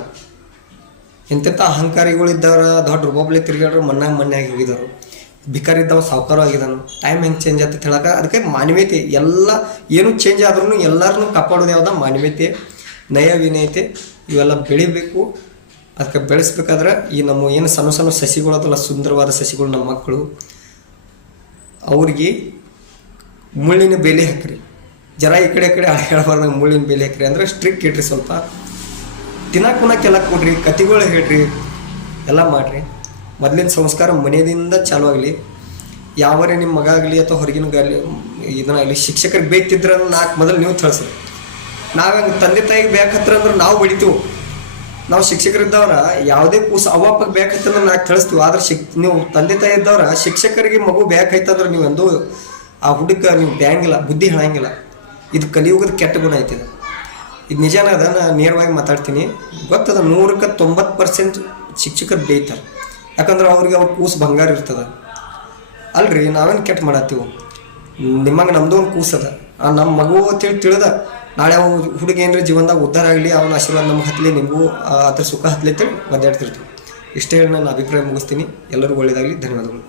ಇಂತಿಂಥ ಅಹಂಕಾರಿಗಳು ಇದ್ದವ್ರ ದೊಡ್ಡ ರೂಪಾಬ್ಲಿ ತಿರುಗಾಡ್ರು ಮಣ್ಣಾಗ ಮಣ್ಣಾಗಿ ಹೋಗಿದ್ದರು ಭಿಕಾರಿ ಇದ್ದವ ಸಾವುಕಾರ ಆಗಿದ್ದಾನು ಟೈಮ್ ಹೆಂಗೆ ಚೇಂಜ್ ಆಗ್ತದೆ ಹೇಳಕ್ಕೆ ಅದಕ್ಕೆ ಮಾನವೀಯತೆ, ಎಲ್ಲ ಏನು ಚೇಂಜ್ ಆದ್ರೂ ಎಲ್ಲರನ್ನೂ ಕಾಪಾಡೋದು ಯಾವ್ದು? ಮಾನವೀಯತೆ, ನಯ ವಿನಯತೆ, ಇವೆಲ್ಲ ಬೆಳಿಬೇಕು. ಅದಕ್ಕೆ ಬೆಳೆಸ್ಬೇಕಾದ್ರೆ ಈ ನಮ್ಮ ಏನು ಸಣ್ಣ ಸಣ್ಣ ಸಸಿಗಳು ಅದಲ್ಲ ಸುಂದರವಾದ ಸಸಿಗಳು ನಮ್ಮ ಮಕ್ಕಳು, ಅವ್ರಿಗೆ ಮುಳ್ಳಿನ ಬೇಲಿ ಹಾಕ್ರಿ. ಜರ ಈ ಕಡೆ ಕಡೆ ಹೇಳ್ಬಾರ್ದಂಗೆ ಮುಳ್ಳಿನ ಬೇಲಿ ಹಾಕ್ರಿ ಅಂದ್ರೆ ಸ್ಟ್ರಿಕ್ಟ್ ಇಡ್ರಿ ಸ್ವಲ್ಪ. ತಿನ್ನಕ್ಕೆ ಕುನ್ನಕ್ಕೆಲ್ಲ ಕೊಡ್ರಿ ಕತಿಗಳು ಹೇಳ್ರಿ, ಎಲ್ಲ ಮಾಡಿರಿ. ಮೊದಲಿನ ಸಂಸ್ಕಾರ ಮನೆಯಿಂದ ಚಾಲು ಆಗಲಿ. ಯಾವರೇ ನಿಮ್ಮ ಮಗ ಆಗಲಿ ಅಥವಾ ಹೊರಗಿನ ಗಾಲಿ ಇದನ್ನಾಗಲಿ ಶಿಕ್ಷಕರಿಗೆ ಬೇಕಿದ್ರೆ ನಾಲ್ಕು ಮೊದಲು ನೀವು ತಿಳಿಸ್ರಿ. ನಾವು ತಂದೆ, ತಾಯಿಗೆ ಬೇಕತ್ರ ಅಂದ್ರೆ ನಾವು ಬಡಿತೀವಿ ನಾವು ಶಿಕ್ಷಕರಿದ್ದವ್ರ ಯಾವುದೇ ಕೂಸ ಅವ್ವಪ್ಪಗೆ ಬೇಕೈತಂದ್ರೆ ನಾಲ್ಕು ತಿಳಿಸ್ತೀವಿ. ಆದ್ರೆ ಶಿಕ್, ನೀವು ತಂದೆ, ತಾಯಿ ಇದ್ದವ್ರ ಶಿಕ್ಷಕರಿಗೆ ಮಗು ಬೇಕೈತಂದ್ರೆ ನೀವು ಎಂದು ಆ ಹುಡುಗ ನೀವು ಬ್ಯಾಂಗಿಲ್ಲ, ಬುದ್ಧಿ ಹಣಂಗಿಲ್ಲ ಇದು ಕಲಿಯುಗದ ಕೆಟ್ಟ ಗುಣ ಐತಿ ಇದು. ಇದು ನಿಜಾನ ಅದ ನಾನು ನೇರವಾಗಿ ಮಾತಾಡ್ತೀನಿ. ಗೊತ್ತದ, ನೂರಕ್ಕೆ ತೊಂಬತ್ತು ಪರ್ಸೆಂಟ್ ಶಿಕ್ಷಕರು ಬೇಯ್ತಾರೆ. ಯಾಕಂದ್ರೆ ಅವ್ರಿಗೆ ಅವ್ರ ಕೂಸು ಬಂಗಾರ ಇರ್ತದ. ಅಲ್ರಿ, ನಾವೇನು ಕೆಟ್ಟ ಮಾಡತ್ತೀವಿ? ನಿಮಗೆ ನಮ್ಮದು ಒಂದು ಕೂಸದ ಆ ನಮ್ಮ ಮಗು ಅಂತೇಳಿ ತಿಳಿದ, ನಾಳೆ ಅವ ಹುಡುಗ ಏನ್ರಿ ಜೀವನದಾಗ ಉದ್ಧಾರ ಆಗಲಿ, ಅವನ ಆಶೀರ್ವಾದ ನಮ್ಗೆ ಹತ್ತಲಿ ನಿಮಗೂ ಅದ್ರ ಸುಖ ಹತ್ತಲಿ ಅಂತೇಳಿ ಒದ್ದಾಡ್ತಿರ್ತೀವಿ ಇಷ್ಟೇ ಹೇಳಿ ನನ್ನ ಅಭಿಪ್ರಾಯ ಮುಗಿಸ್ತೀನಿ. ಎಲ್ಲರಿಗೂ ಒಳ್ಳೆಯದಾಗಲಿ ಧನ್ಯವಾದಗಳು.